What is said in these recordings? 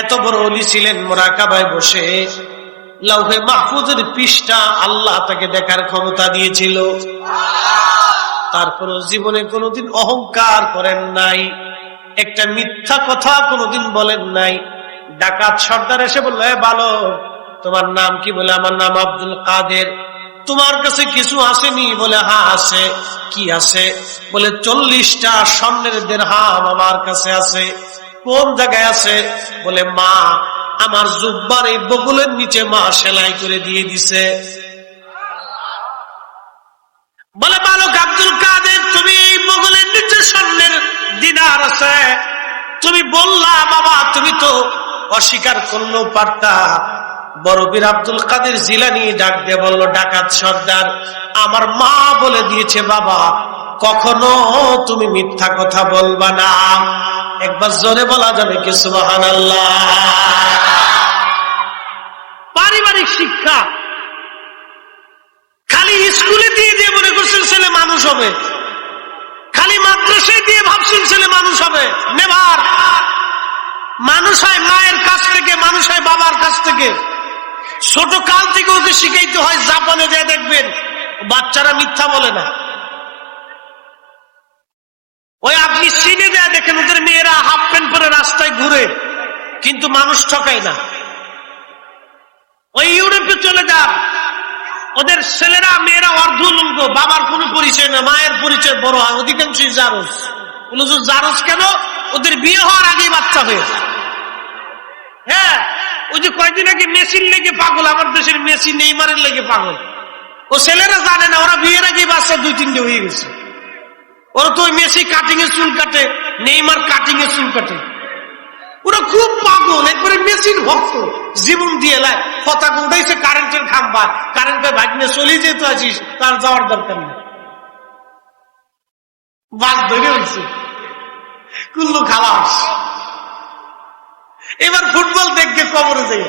এত বড় ওলি ছিলেন, মুরাকাবায় বসে লাউহে মাহফুজের পৃষ্ঠা আল্লাহ তাকে দেখার ক্ষমতা দিয়েছিল। তারপর জীবনে কোনোদিন অহংকার করেন নাই, একটা মিথ্যা কথা কোনোদিন বলেন নাই। ডাকাত সর্দার এসে বলল, ভালো, তোমার নাম কি? বলে, আমার নাম আব্দুল কাদের। তোমার কাছে কিছু আসেনি? বলে, হ্যাঁ আছে। কি আছে? বলে, 40টা স্বর্ণের দিরহাম আমার কাছে আছে। কোন জায়গায় আছে? বলে, মা আমার জুব্বার এই বগলের নিচে মা সেলাই করে দিয়ে দিছে। বলে, বালক আব্দুল কাদের, তুমি বগলের নিচে স্বর্ণের দিনার আছে, তুমি বললা বাবা, তুমি তো অস্বীকার করলেও পারতা। বড় পীর আব্দুল কাদের জিলানী ডাক দিয়ে বলল, ডাকাত সর্দার, আমার মা বলে দিয়েছে বাবা, কখনো তুমি মিথ্যা কথা বলবা না। একবার জোরে বলা যাবে কি সুবহানাল্লাহ? পারিবারিক শিক্ষা খালি স্কুলে দিয়ে দিয়ে মনে করছেন ছেলে মানুষ হবে, খালি মাদ্রাসায় দিয়ে ভাবছেন ছেলে মানুষ হবে। নেভার। মানুষ হয় মায়ের কাছ থেকে, মানুষ হয় বাবার কাছ থেকে। ছোট কাল থেকে ওকে শিখাইতে হয়। জাপানে যায় দেখবেন বাচ্চারা মিথ্যা বলে না। ওই আপনি চীনে যায় দেখেন, ওদের মেয়েরা হাফ প্যান্ট পরে রাস্তায় ঘুরে, কিন্তু মানুষ ঠকায় না। ওই ইউরোপে চলে যান, ওদের ছেলেরা মেয়েরা অর্ধলুঙ্গ, বাবার কোনো পরিচয় না, মায়ের পরিচয় বড় হয়, অধিকাংশই জারজ। জারজ কেন? ওদের বিয়ে হওয়ার আগেই বাচ্চা হয়ে। হ্যাঁ, ওই যে কয়েকদিন আগে মেসির লেগে পাগল, আমার দেশের মেসি নেইমারের লেগে পাগল। ও ছেলেরা জানে না, ওরা বিয়ের আগেই বাচ্চা 2-3টে হয়ে গেছে। ওরা তো ওই মেসি কাটিং এ চুল কাটে, নেইমার কাটিং এ চুল কাটে। ওরা খুব পাগল, একবারে মেসির ভক্ত, জীবন দিয়ে লাই। পতাকা উঠাইছে কারেন্টের খাম্বা, কারেন্টের ভাগ্নে চলে যেতে আছিস, তার যাওয়ার দরকার নেই। বাঘ ধরে হয়েছে, কুল্লু খালাস। এবার ফুটবল দেখবে কবরে যাই,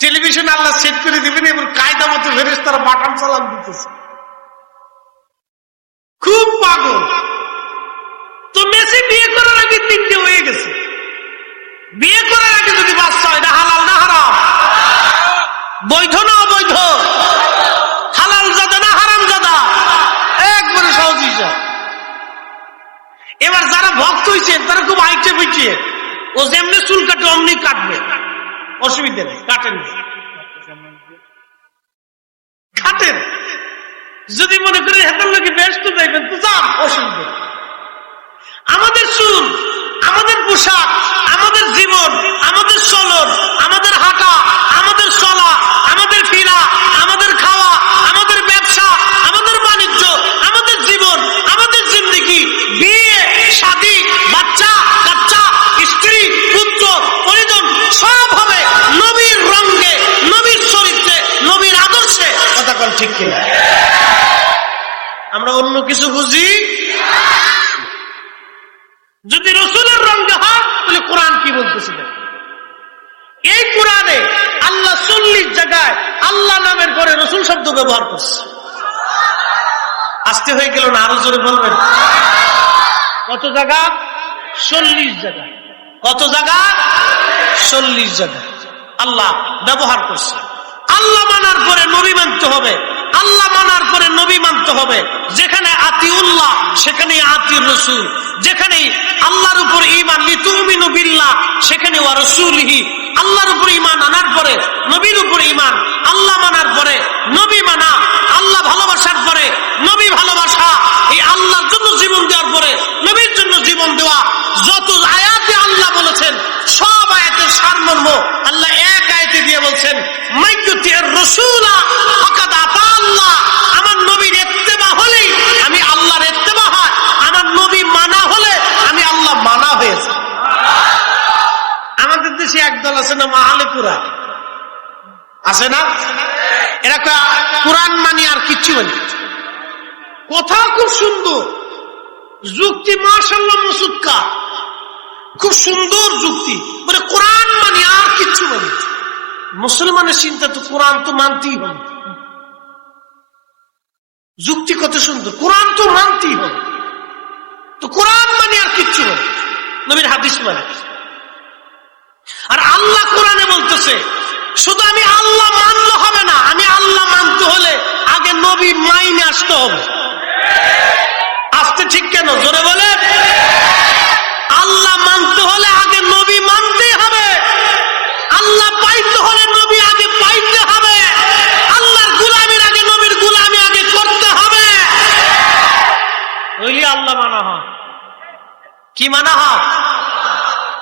টেলিভিশন আল্লাহ সেট করে দিবেন, এবার কায়দা মতো ফেরেশতারা বাটন চালান দিতেছে। খুব পাগল। তো মেসি বিয়ে করার আগে 3টে হয়ে গেছে। বিয়ে করার আগে যদি বাচ্চা হয়, এটা হালাল না হারাম? বৈধ না অবৈধ? হালাল জাদা না হারাম জাদা? একবারে সহজ হিসাব। এবার যারা ভক্ত হয়েছেন তারা খুব আইটে বুঝিয়ে, ও যেমনি চুল কাটে অমনি কাটবে, অসুবিধা নেই, কাটেন কাটেন। যদি মনে করি হেতার লোকে ব্যস্ত যাইবেন তো যান, অসুবিধা। আমাদের চুল, আমাদের পোশাক, আমাদের জীবন, আমাদের চলন, আমাদের হাঁটা, আমাদের চলা, আমাদের ফিরা, আমাদের খাওয়া, আমাদের ব্যবসা, আমাদের বাণিজ্য, আমাদের জীবন, আমাদের জিন্দেগি, বিয়ে শাদী, বাচ্চা কাচ্চা, স্ত্রী পুত্র পরিজন সব হবে নবীর রঙে, নবীর চরিত্রে, নবীর আদর্শে। কথা কোন ঠিক কিনা? আমরা অন্য কিছু বুঝি। যদি রসুলের রঙে হয় তাহলে কোরআন কি বলতেছিল? এই কোরআনে আল্লাহ 40 জায়গায় আল্লাহ নামের পরে রসুল শব্দ ব্যবহার করছে। আসতে হয়ে গেল না? আরো জোরে বলবেন। কত জায়গা? 40 জায়গা। কত জায়গা? 40 জায়গা আল্লাহ ব্যবহার করছে। আল্লাহ মানার পরে নবী মানতে হবে, আল্লাহ মানার পরে নবী মানতে হবে। যেখানে আতিউল্লাহ সেখানে আতিউর রাসূল, যেখানে আল্লাহর উপর ঈমান লিতুমিনু বিল্লাহ সেখানে ওয়া রাসূলিহি, আল্লাহর উপর ঈমান আনার পরে নবীর উপর ঈমান, আল্লাহ মানার পরে নবী মানা, আল্লাহ ভালোবাসার পরে নবী ভালোবাসা, এই আল্লাহর জন্য জীবন দেওয়ার পরে নবীর জন্য জীবন দেওয়া। যত আয়াতে আল্লাহ বলেছেন সব আয়াতের সারমর্ম আল্লাহ এক আয়াতে দিয়ে বলছেন, মাইয়ুতির রাসূলা ফাকাদ আতা আল্লাহ। আমার নবীর ইত্তেবা হলেই আমি আল্লাহর ইত্তেবা হয়, আমার নবী মানা হলে আমি আল্লাহ মানা হয়েছে। আমাদের দেশে একদল আছে না, আহলে কুরআন আছে না? এরা কোরআন মানি আর কিচ্ছু মানি। কথা খুব সুন্দর, যুক্তি মাশাআল্লাহ মুসুক্কা, খুব সুন্দর যুক্তি, বলে কোরআন মানি আর কিচ্ছু মানি। মুসলমানের চিন্তা তো কোরআন তো মানতেই হবে। যুক্তি কত সুন্দর, কোরআন তো মানতেই হবে, তো কোরআন মানে আর কিচ্ছু মানে, নবীর হাদিস মানে। আর বলতেছে শুধু আমি আল্লাহ মানলে হবে না, আমি আল্লাহ মানতে হলে আগে নবী মাইনে আসতে হবে। আসতে ঠিক কেন জোরে বলে? আল্লাহ মানতে হলে আগে নবী মানতেই হবে, আল্লাহ পাইতে হলে নবী আগে পাইতে হবে, আল্লাহর গোলামির আগে নবীর গোলামি আগে করতে হবে। ওইলি আল্লাহ মানা হয়। কি মানা হয়?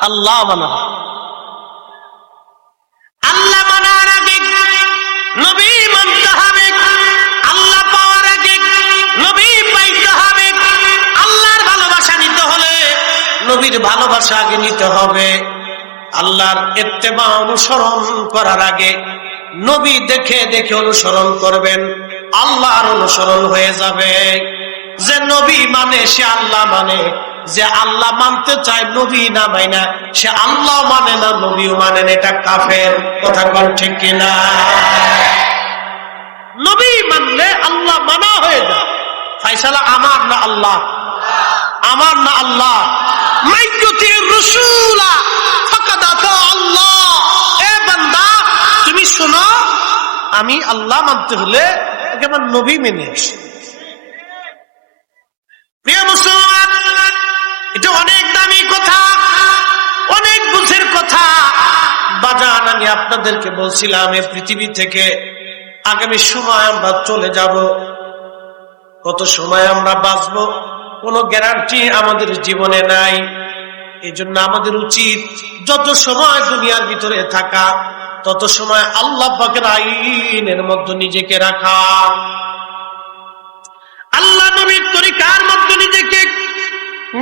আল্লাহ মানা হয়। আল্লাহ মানার আগে নবী মানতে হবে, আল্লাহ পাওয়ার আগে নবী পাইতে হবে। আল্লাহর ভালোবাসা নিতে হলে নবীর ভালোবাসা আগে নিতে হবে। আল্লাহর ইত্তেবা অনুসরণ করার আগে নবী দেখে দেখে অনুসরণ করবেন, আল্লাহর অনুসরণ হয়ে যাবে। যে নবী মানে সে আল্লাহ মানে, যে আল্লাহ মানতে চায় নবী না মাইনা সে আল্লাহ মানে না নবীও মানেন, এটা কাফের। কথা বল ঠিক কিনা? নবী মানলে আল্লাহ মানা হয়ে যায়। ফায়সালা আমার না আল্লাহ, আমার না আল্লাহ। মাইয়ুতির রাসূলা ফাকাদ আতা আল্লাহ। এ বান্দা তুমি শোনো, আমি আল্লাহ মানতে হলে কেবল নবী মেনে আসি। প্রিয় মুসলমান, এটা অনেক দামি কথা, অনেক বুঝের কথা। বাজান আমি আপনাদেরকে বলছিলাম এই পৃথিবী থেকে আগামী সময় আমরা চলে যাব, কত সময় আমরা বাঁচবো কোনো গ্যারান্টি আমাদের জীবনে নাই। এই জন্য আমাদের উচিত যত সময় দুনিয়ার ভিতরে থাকা তত সময় আল্লাহ পাকের আইনের মধ্যে নিজেকে রাখা, আল্লাহ নবীর তরিকার মধ্যে নিজেকে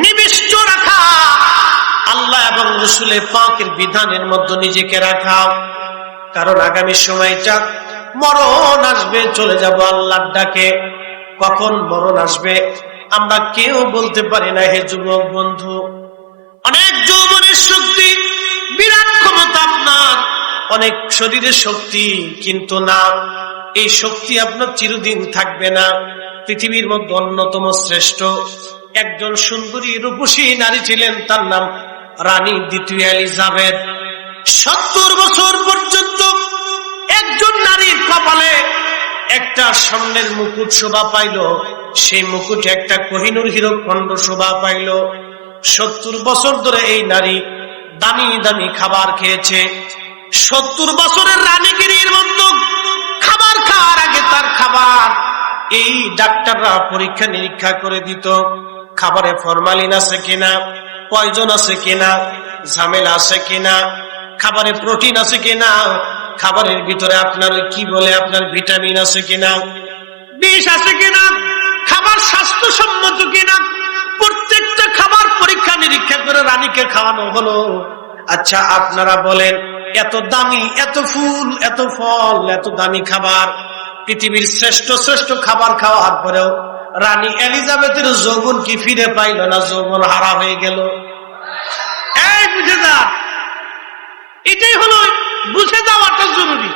নিবিষ্ট রাখা, আল্লাহ এবং রাসূলের পাকের বিধানের মধ্যে নিজেকে রাখা। কারণ আগামী সময়টা মরণ আসবে, চলে যাব আল্লাহর ডাকে। কখন মরণ আসবে আমরা কেউ বলতে পারি না। হে যুবক বন্ধু, অনেক যৌবনের শক্তি, বিরাট ক্ষমতা আপনার, অনেক শরীরের শক্তি, কিন্তু না, এই শক্তি আপনার চিরদিন থাকবে না। পৃথিবীর মধ্যে অন্যতম শ্রেষ্ঠ একজন সুন্দরী রূপসী নারী ছিলেন, তার নাম রানী দ্বিতীয় এলিজাবেথ। 70 বছর পর্যন্ত একজন নারীর কপালে একটা স্বর্ণের মুকুট শোভা পাইল, সেই মুকুটে একটা কোহিনূর হীরকখণ্ড শোভা পাইল। 70 বছর ধরে এই নারী দামি দামি খাবার খেয়েছে। 70 বছরের রানীগিরির মধ্যে খাবার খাওয়ার আগে তার খাবার এই ডাক্তাররা পরীক্ষা নিরীক্ষা করে দিত, খাবারে ফরমালিন আছে কিনা, পয়জন আছে কিনা, ঝামেলা আছে কিনা, খাবারে প্রোটিন আছে কিনা, খাবারের ভিতরে আপনার ওই কি বলে আপনার ভিটামিন আছে কিনা, বিষ আছে কিনা, খাবার স্বাস্থ্যসম্মত কিনা, প্রত্যেকটা খাবার পরীক্ষা নিরীক্ষা করে রানীকে খাওয়ানো হলো। আচ্ছা আপনারা বলেন, এত দামি, এত ফুল, এত ফল, এত দামি খাবার, পৃথিবীর শ্রেষ্ঠ শ্রেষ্ঠ খাবার খাওয়ার পরেও রানী এলিজাবেথের যৌবন কি ফিরে পাইল না? যৌবন হারা হয়ে গেল। এই বুঝে যা, এটাই হলো বুঝে যাওয়াটা জরুরি।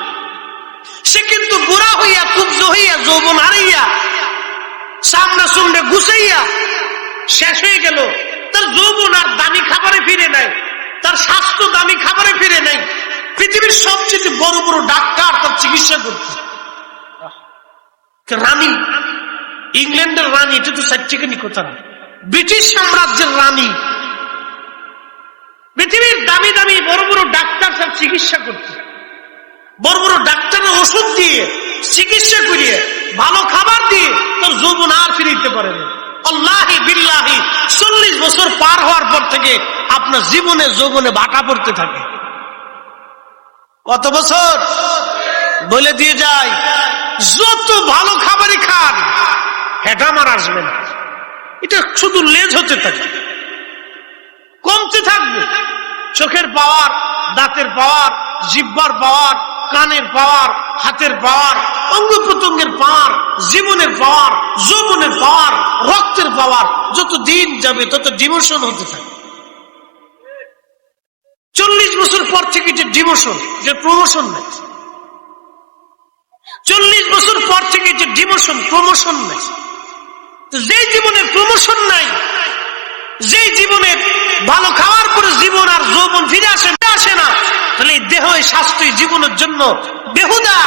সে কিন্তু বুড়া হইয়া, কুব্জ হইয়া, যৌবন হারাইয়া, সামনে সুমনে গুছাইয়া শেষ হয়ে গেল। তার যৌবন আর দামি খাবারে ফিরে নাই, তার স্বাস্থ্য দামি খাবারে ফিরে নাই। পৃথিবীর সবচেয়ে বড় বড় ডাক্তার তার চিকিৎসা করছে। রানী, ইংল্যান্ডের রানী, এটা তো সাইটিকানি কথা না, ব্রিটিশ সাম্রাজ্যের রানী, পৃথিবীর দামি দামি বড় বড় ডাক্তার সব চিকিৎসা করছে। বড় বড় ডাক্তারের ওষুধ দিয়ে চিকিৎসা করিয়ে ভালো খাবার দিয়ে তোর যৌবন আর ফিরিতে পারে না। আল্লাহি বিল্লাহি 40 বছর পার হওয়ার পর থেকে আপনার জীবনে যৌবনে ভাটা পড়তে থাকে। কত বছর বলে দিয়ে যায়, যত ভালো খাবারই খান হেঁটা আমার আসবে না, এটা শুধু লেজ হতে থাকে, কমতে থাকবে। চোখের পাওয়ার, দাঁতের পাওয়ার, জিহ্বার পাওয়ার, কানের পাওয়ার, হাতের পাওয়ার, অঙ্গ প্রত্যঙ্গের পাওয়ার, জীবনের পাওয়ার, যৌবনের পাওয়ার, রক্তের পাওয়ার, যত দিন যাবে তত ডিমোশন হতে থাকে। 40 বছর পর থেকে যে ডিমোশন, যে প্রমোশন নাই, 40 বছর পর থেকে যে ডিমোশন, প্রমোশন নাই। যেই জীবনে প্রমোশন নাই, যেই জীবনে ভালো খাওয়ার পরে জীবন আর যৌবন ফিরে আসে না, তাহলে এই দেহ এই স্বাস্থ্য এই জীবনের জন্য বেহুদা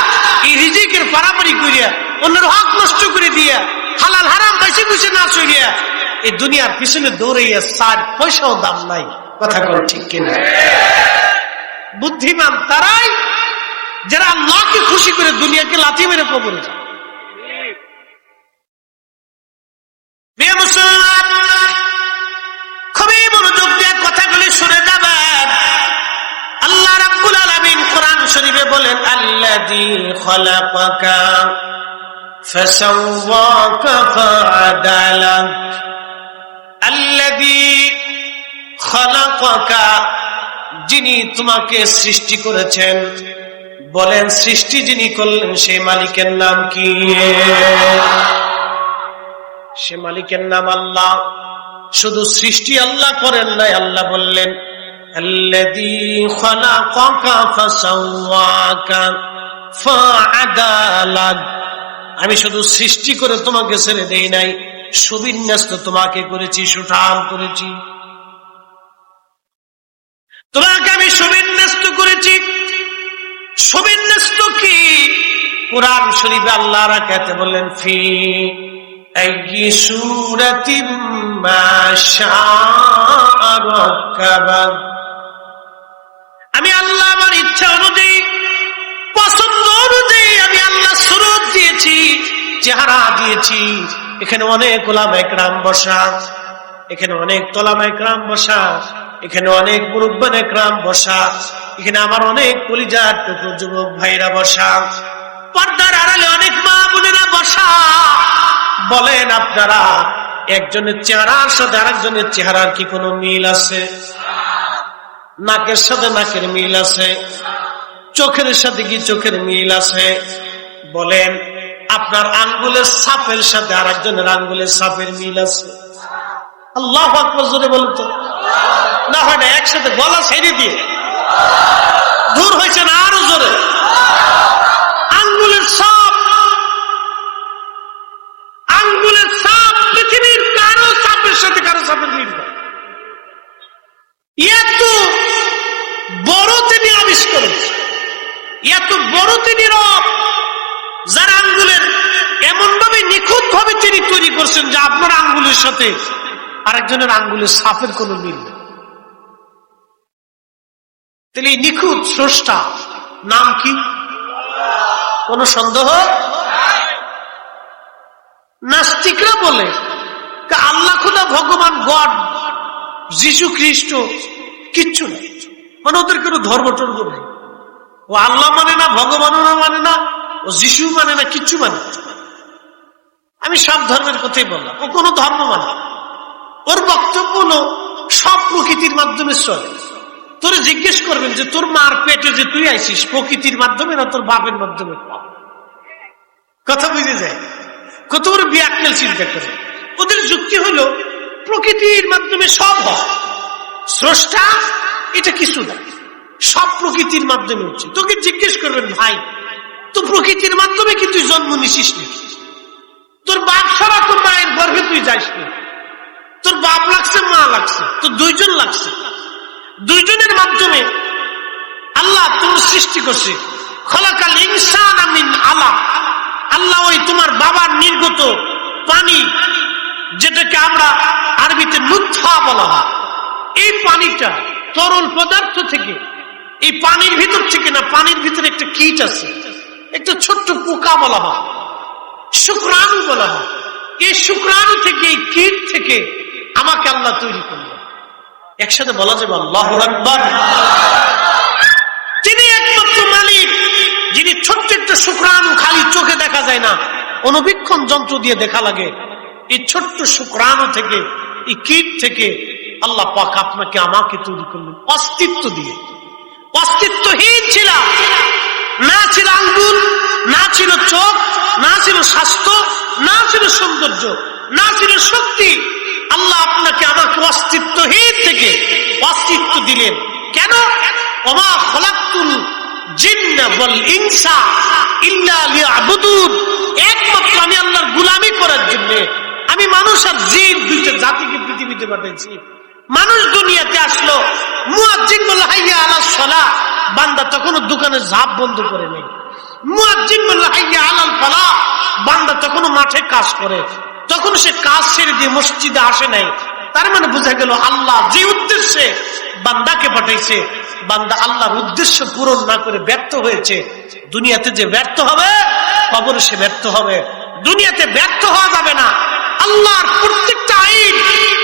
এই রিজিকের পারাপারি করিয়া অন্যের হক নষ্ট করে দিয়া হালাল হারাম বেশি বেশি না চড়িয়া এই দুনিয়ার পিছনে দৌড়াইয়া 4 পয়সাও দাম নাই। কথা বল ঠিক কিনা? বুদ্ধিমান তারাই যারা আল্লাহকে খুশি করে দুনিয়াকে লাথি মেরে কবরে যায়। প্রিয় মুসলমান, খুবই মনোযোগ দিয়ে কথাগুলি শুনে যাবেন। আল্লাহ রাব্বুল আলামিন কোরআন শরীফে বলেন, আল্লাযী খালাকাকা ফাসাওয়াকা ফাআদালাক। আল্লাযী খালাকাকা, যিনি তোমাকে সৃষ্টি করেছেন। বলেন সৃষ্টি যিনি করলেন সেই মালিকের নাম কি? সে মালিকের নাম আল্লাহ। শুধু সৃষ্টি আল্লাহ করেন নাই, আল্লাহ বললেন আল্লাযী খালাকাকা ফাসাওয়াকা ফাআদালাক। আমি শুধু সৃষ্টি করে তোমাকে ছেড়ে দেই নাই, সুবিন্যস্ত তোমাকে করেছি, সুঠাম করেছি। তোমাকে আমি সুবিন্যস্ত করেছি। সুবিন্যস্ত কি? কুরআন শরীফে আল্লাহ রাখাতে বললেন ফি আইয়ি সূরাতিন মা শাআ রাক্কাবাক। আমি আল্লাহ আমার ইচ্ছা অনুযায়ী, পছন্দ অনুযায়ী আমি আল্লাহ সুরত দিয়েছি, চেহারা দিয়েছি। এখানে অনেক উলামায়ে কেরাম বসা, এখানে অনেক তোলামায়ে কেরাম বসা, এখানে অনেক মুরব্বানে কেরাম বসা, এখানে আমার অনেক কলিজার টুকরো যুবক ভাইরা বসা, পর্দার আড়ালে অনেক মা বোনেরা বসা। বলেন আপনারা, একজনের চেহারার সাথে আরেকজনের চেহারার কি কোনো মিল আছে? নাকের সাথে নাকের মিল আছে? চোখের সাথে কি চোখের মিল আছে? বলেন আপনার আঙ্গুলের ছাপের সাথে আরেকজনের আঙ্গুলের ছাপের মিল আছে? আল্লাহু আকবার জোরে বলুন তো। না হয় না, একসাথে গলা ছেড়ে দিয়ে দূর হয়েছে না, আরো জোরে। আঙ্গুলের ছাপ, আঙ্গুলের ছাপ পৃথিবীর কারো ছাপের সাথে কারো ছাপের মিল নেই। এত বড় তিনি আবিষ্কার, এত বড় তিনি রব, যার আঙ্গুলের এমন ভাবে নিখুঁত ভাবে তিনি তৈরি করছেন যে আপনার আঙ্গুলের সাথে আরেকজনের আঙ্গুলের ছাপের কোন মিল নেই। তাহলে এই নিখুঁত স্রষ্টা নাম কি? কোন সন্দেহ? নাস্তিকরা বলে আল্লাহ খোদা, ভগবান, গড, যিশু খ্রিস্ট কিচ্ছু না, মানে ওদের কোনো ধর্ম টর্ম নেই। ও আল্লাহ মানে না, ভগবানও মানে না, ও যিশু মানে না, কিচ্ছু মানে। আমি সব ধর্মের কথাই বললাম, ও কোনো ধর্ম মানে। ওর বক্তব্য হলো সব প্রকৃতির মাধ্যমে চলে। তোরে জিজ্ঞেস করবেন যে তোর মার পেটে যে তুই আইছিস প্রকৃতির মাধ্যমে না তোর বাপের মাধ্যমে? কথা বুঝে যায় কত বড় বিয়াক্কেল চিন্তা করে। ওদের যুক্তি হলো প্রকৃতির মাধ্যমে সব হয়, স্রষ্টা এটা কিছু না, সব প্রকৃতির মাধ্যমে হচ্ছে। তোকে জিজ্ঞেস করবেন ভাই, তো প্রকৃতির মাধ্যমে কি তুই জন্ম নিছিস নাকি? তোর বাপ ছাড়া তোর মায়ের গর্ভে তুই যাইস না, তোর বাপ লাগছে, মা লাগছে, তো দুইজন লাগছে, দুইজনের মাধ্যমে আল্লাহ তোর সৃষ্টি করছে। খলাকাল ইনসানা মিন আলাক। আল্লাহ ওই তোমার বাবার নির্গত পানি, যেটাকে আমরা আরবিতে নুতফা বলা হয়, এই পানিটা তরল পদার্থ থেকে, এই পানির ভিতর থেকে না, পানির ভিতরে একটা কীট আছে, একটা ছোট্ট পোকা বলা হয়, শুক্রাণু বলা হয়। এই শুক্রাণু থেকে, এই কীট থেকে আমাকে আল্লাহ তৈরি করলেন। একসাথে বলা যাবে আল্লাহু আকবার। তিনি একমাত্র মালিক, যিনি ছোট্ট একটা শুক্রাণু, খালি চোখে দেখা যায় না, অনুবীক্ষণ যন্ত্র দিয়ে দেখা লাগে। এই ছোট্ট শুক্রাণু থেকে, এই কীট থেকে আল্লাহ পাক আপনাকে আমাকে তৈরি করলেন অস্তিত্ব দিয়ে। অস্তিত্বহীন ছিলাম, না ছিল আঙ্গুল, না ছিল চোখ, না ছিল স্বাস্থ্য, না ছিল সৌন্দর্য, না ছিল শক্তি। আল্লাহ আপনাকে আমাকে অস্তিত্বহীন থেকে অস্তিত্ব দিলেন। কেন? ওমা খলাকতুল জিন্না ওয়াল ইনসা ইল্লা লিয়াবুদুন। একমাত্র আমি আল্লাহর গোলামি করার জন্য আমি মানুষ আর জিন দুইটা জাতিকে পৃথিবীতে পাঠিয়েছি। মানুষ দুনিয়াতে আসলো, মুয়াজ্জিন বলল হাইয়া আলাস সালাহ, বান্দা তখনও দোকানে ঝাঁপ বন্ধ করে নেই। মুয়াজ্জিন বলল হাইয়া আলাল ফালাহ, বান্দা তখনও মাঠে কাজ করে, তখন সে কাজ ছেড়ে দিয়ে মসজিদে আসে নাই। তার মানে বোঝা গেল আল্লাহ যে উদ্দেশ্যে বান্দাকে পাঠাইছে, বান্দা আল্লাহর উদ্দেশ্য পূরণ না করে ব্যর্থ হয়েছে। দুনিয়াতে যে ব্যর্থ হবে, কবরে সে ব্যর্থ হবে। দুনিয়াতে ব্যর্থ হওয়া যাবে না। আল্লাহর প্রত্যেকটা আইন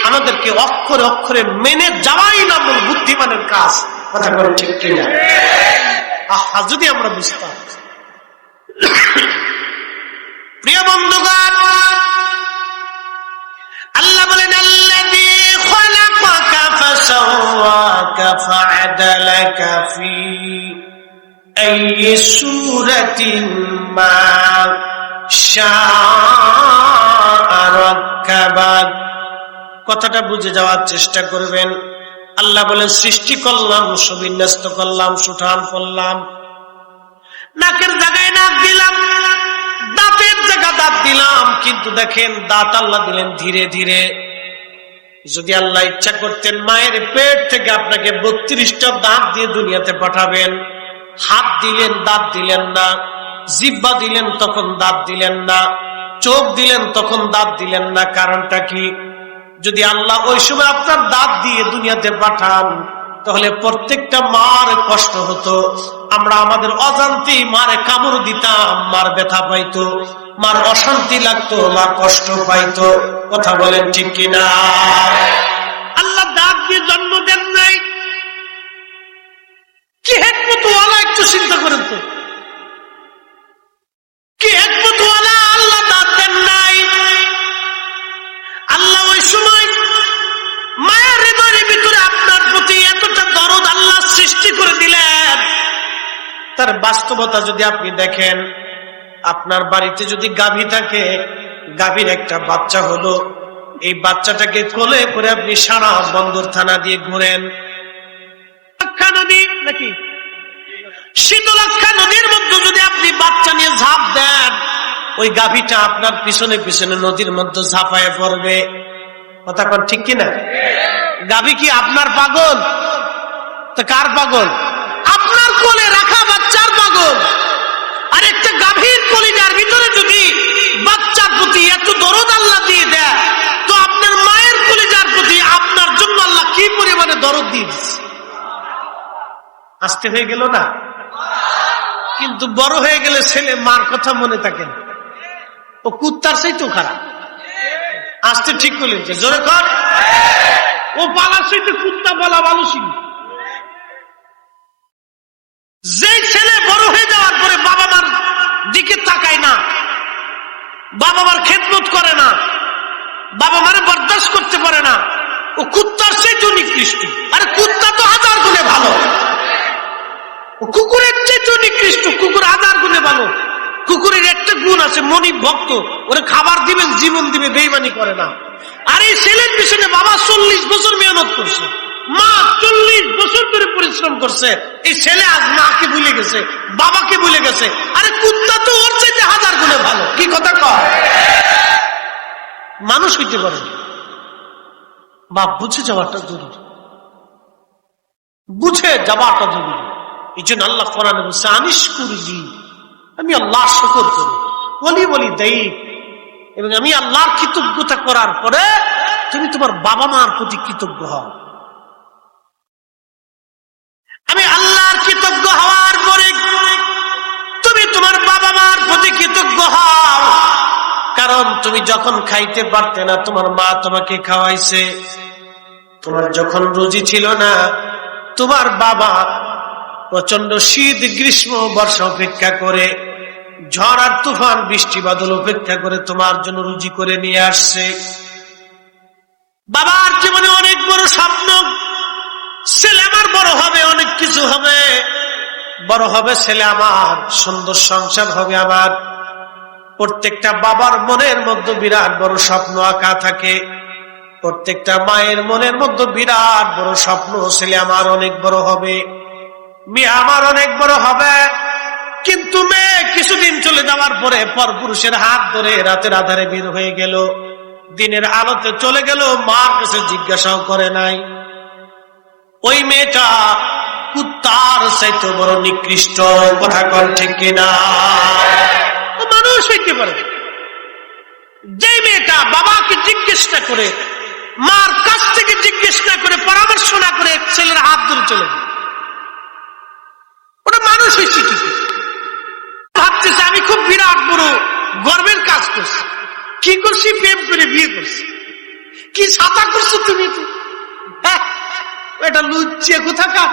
আমাদেরকে অক্ষরে অক্ষরে মেনে যাওয়াই না মূল বুদ্ধিমানের কাজ। কথা বলেন ঠিক কিনা? আহা, যদি আমরা বুঝতাম। প্রিয় বন্ধুগণ, আল্লাহ বলেন আল্লাযী খালাকাকা ফাসাওয়াকা ফাআদালাকা ফি আইয়ি সূরাতিন মা শাআ রাক্কাবাক। কথাটা বুঝে যাওয়ার চেষ্টা করবেন। আল্লাহ বলেন সৃষ্টি করলাম, সুবিন্যস্ত করলাম, সুঠাম করলাম, নাকের জায়গায় নাক দিলাম, দাঁতের জায়গা দাঁত দিলাম। কিন্তু দেখেন দাঁত আল্লাহ দিলেন ধীরে ধীরে। যদি আল্লাহ ইচ্ছা করতেন মায়ের পেট থেকে আপনাকে 32টা দাঁত দিয়ে দুনিয়াতে পাঠাবেন, হাত দিলেন দাঁত দিলেন না, জিহ্বা দিলেন তখন দাঁত দিলেন না, চোখ দিলেন তখন দাঁত দিলেন না। কারণটা কি? যদি আল্লাহ ওই সময় আপনার দাঁত দিয়ে দুনিয়াতে পাঠান, তাহলে প্রত্যেকটা মার কষ্ট হতো। আমরা আমাদের অজান্তেই মারে কামড় দিতাম, মার ব্যথা পাইতো, মার অশান্তি লাগতো, মা কষ্ট পাইতো। কথা বলেন ঠিক কিনা? আল্লাহ দাঁত দিয়ে জন্ম দেন নাই, কি হিকমত ওয়ালা একটু চিন্তা করেন তো, কি হিকমত ওয়ালা আল্লাহ দাঁত দেন নাই। আল্লাহ ওই সময় মায়ের হৃদয়ের ভিতরে আপনার প্রতি এতটা দরদ আল্লাহ সৃষ্টি করে দিলেন। তার বাস্তবতা যদি আপনি দেখেন, আপনার বাড়িতে যদি গাভী থাকে, গাভীর একটা বাচ্চা হলো, এই বাচ্চাটাকে কোলে করে আপনি সারা বন্দর থানা দিয়ে ঘুরেন। নদী নাকি শীতলক্ষা নদীর মধ্যে যদি আপনি বাচ্চা নিয়ে ঝাঁপ দেন, ওই গাভীটা আপনার পিছনে পিছনে নদীর মধ্যে ঝাঁপায় পড়বে। কথা কন ঠিক কিনা? গাভী কি আপনার পাগল? তো কার পাগল? আপনার কোলে রাখা বাচ্চার পাগল। আর একটা গাভীর কলিজার ভিতরে যদি বাচ্চার প্রতি এত দরদ আল্লাহ দিয়ে দেয়, তো আপনার মায়ের কলিজার প্রতি আপনার জন্য আল্লাহ কি পরিমাণে দরদ দিয়ে দিচ্ছে। আসতে হয়ে গেল না? কিন্তু বড় হয়ে গেলে ছেলে মার কথা মনে থাকে না, ও কুত্তার চাইতো খারাপ। আসতে ঠিক বলেছে, জোরে কর। ও পালার চাইতে কুত্তা পালা ভালো ছিল। যে ছেলে বড় হয়ে যাওয়ার পরে বাবা মার দিকে তাকায় না, বাবা মার খেদমত করে না, বাবা মারে বরদাস্ত করতে পারে না, ও কুত্তার চাইতে নিকৃষ্ট। আরে কুত্তা তো 1000 গুণে ভালো, ও কুকুরের চাইতে নিকৃষ্ট। কুকুর 1000 গুণে ভালো। কুকুরের একটা গুণ আছে, মনিব ভক্ত, ওরে খাবার দিবেন জীবন দিবে, বেইমানি করে না। আর এই ছেলের পিছনে বাবা 40 বছর মেহনত করছে, মা 40 বছর ধরে পরিশ্রম করছে। এই ছেলে আজ মাকে ভুলে গেছে, বাবাকে ভুলে গেছে। আরে কুত্তা তো ওর চাইতে 1000 গুণে ভালো। কি কথা কয়? মানুষ হইতে পারে না। বাপ বুঝে যাওয়াটা জরুরি, বুঝে যাওয়াটা জরুরি। এই জন্য আল্লাহ কোরআনে বলছে আনিশ কুরজি, আমি আল্লাহ শুকর করি, বলি বলি দেই, এবং আমি আল্লাহর কৃতজ্ঞতা করার পরে তুমি তোমার বাবা মার প্রতি কৃতজ্ঞ হও। আমি আল্লাহর কৃতজ্ঞ হওয়ার পরে তুমি তোমার বাবা মার প্রতি কৃতজ্ঞ হও। কারণ তুমি যখন খাইতে পারতে না, তোমার মা তোমাকে খাওয়াইছে। তোমার যখন রুজি ছিল না, তোমার বাবা প্রচন্ড শীত গ্রীষ্ম বর্ষা উপেক্ষা করে, ঝড় আর তুফান বৃষ্টি বাদল উপেক্ষা করে তোমার জন্য রুজি করে নিয়ে আসছে। বাবার জীবনে অনেক বড় স্বপ্ন, ছেলে আমার বড় হবে, অনেক কিছু হবে, বড় হবে ছেলে আমার, সুন্দর সংসার হবে আমার। প্রত্যেকটা বাবার মনের মধ্যে বিরাট বড় স্বপ্ন আঁকা থাকে। প্রত্যেকটা মায়ের মনের মধ্যে বিরাট বড় স্বপ্ন, ছেলে আমার অনেক বড় হবে, মেয়ে আমার অনেক বড় হবে। কিন্তু মেয়ে কিছুদিন চলে যাওয়ার পরে পরপুরুষের হাত ধরে রাতের আধারে বের হয়ে গেল, দিনের আলোতে চলে গেল, মার কাছে জিজ্ঞাসাও করে নাই। ওই মেয়েটা কুত্তার চাইতে বড় নিকৃষ্ট। কথা কন ঠিক কিনা? মানুষ হইতে পারে। যে মেয়েটা বাবাকে জিজ্ঞেস না করে, মার কাছ থেকে জিজ্ঞেস না করে, পরামর্শ না করে ছেলের হাত ধরে চলে, ওটা মানুষ হয়েছে কি? ভাবতেছে আমি খুব বিরাট বড় গর্বের কাজ করছি। কি করছি? প্রেম করে বিয়ে করছি। কি ছাতা করছো তুমি? এটা লুচিয়ে কোথাকার?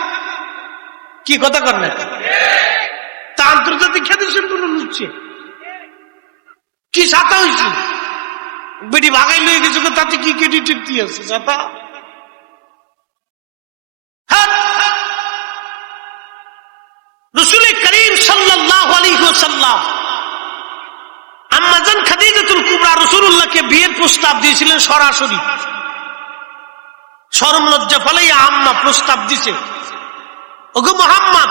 কি কথা কর না? তা আন্তর্জাতিক খ্যাতি সম্পূর্ণ লুচিয়ে কি ছাতা হয়েছে? বেটি ভাগাই লয়ে গেছে, তাতে কি কেটে টিকতে আছে ছাতা? রাসূল করিম সাল্লাল্লাহু আলাইহি ওয়াসাল্লাম আম্মাজান খাদিজাতুল কুবরা রাসূলুল্লাহকে বিয়ের প্রস্তাব দিয়েছিলেন সরাসরি। শরম লজ্জা ফলাইয়া আম্মা প্রস্তাব দিছে, ওগো মুহাম্মদ,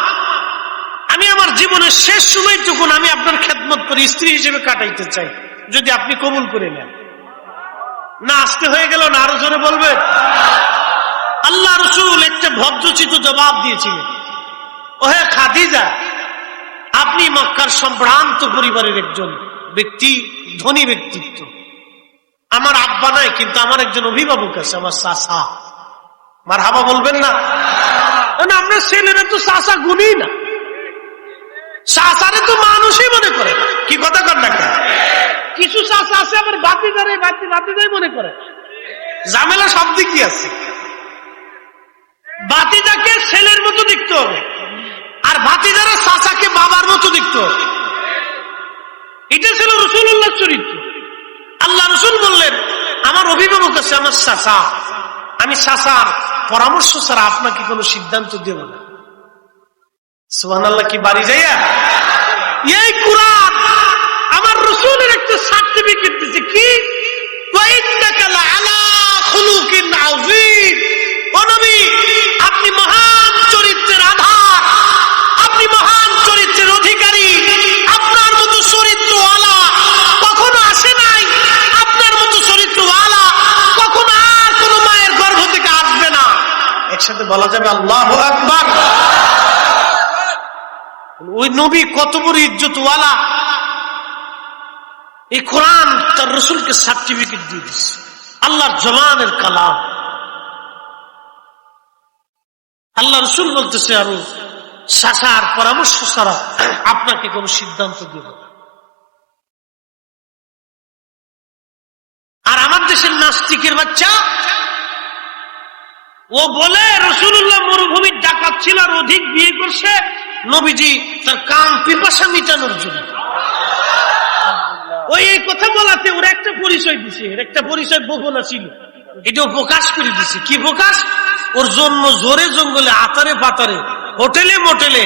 আমি আমার জীবনের শেষ সময়টুকুন আমি আপনার খেদমত করে স্ত্রী হিসেবে কাটাইতে চাই, যদি আপনি কবুল করে নেন। না আসতে হয়ে গেল না? আরো জোরে বলবেন। আল্লাহ রাসূল একটা ভদ্রচিত জবাব দিয়েছিলেন, ওহে খাদিজা, আপনি মক্কার সম্ভ্রান্ত পরিবারের একজন ব্যক্তি, ধনী ব্যক্তিত্ব। আমার আব্বা নাই, কিন্তু আমার একজন অভিভাবক আছে, আমার চাচা। মারহাবা বলবেন না? আপনার ছেলেরা তো চাচা গুনি না, চাচারে তো মানুষই মনে করে। কি কথা কর না? কিছু চাচা আছে আবার বাতিদারে বাতিদাই মনে করে। ঝামেলা সব দিকই আছে। বাতিদাকে ছেলের মতো দেখতে হবে, আর ভাতিজারা চাচাকে বাবার মতো দেখতে হবে। এটা ছিল রাসূলুল্লাহ চরিত্র। আল্লাহ রাসূল বললেন, আমার অভিভাবক আছে, আমার চাচা, আমি চাচার পরামর্শ ছাড়া আপনাকে কোনো সিদ্ধান্ত দেব না। সুবহানাল্লাহ। কি বাড়ি যাইয়া এই কুরআন আমার রাসূলের একটা সার্টিফিকেট দিয়েছে। কি? ওয়া ইন্নাকা লাআলা খুলুকিন আযীম। ও নবী, আপনি মহান চরিত্রের আধার, আপনি মহান চরিত্রের অধিকারী। আপনার মতো চরিত্রওয়ালা কখনো আসে নাই, আপনার মতো চরিত্রওয়ালা কখনো আর কোনো মায়ের গর্ভ থেকে আসবে না। একসাথে বলা যাবে আল্লাহু আকবার। ওই নবী কত বড় ইজ্জতওয়ালা, এই কোরআন তার রাসূলকে সার্টিফিকেট দিয়ে দিচ্ছে। আল্লাহর জবানের কালাম। আল্লাহ রাসূল বলতেছে, আমি চাচার পরামর্শ ছাড়া আপনাকে কোন সিদ্ধান্ত দেব না। আর আমার দেশের নাস্তিকের বাচ্চা ও বলে রাসূলুল্লাহ মরুভূমির ডাকাত ছিল আর অধিক বিয়ে করছে নবীজি তার কাম পিপাসা মিটানোর জন্য। ওই এই কথা বলাতে ওরা একটা পরিচয় দিছে, একটা পরিচয় গোপন ছিল, এটাও প্রকাশ করে দিছে। কি প্রকাশ? ওর জন্ম জোরে জঙ্গলে, আতারে পাতারে, হোটেলে মোটেলে,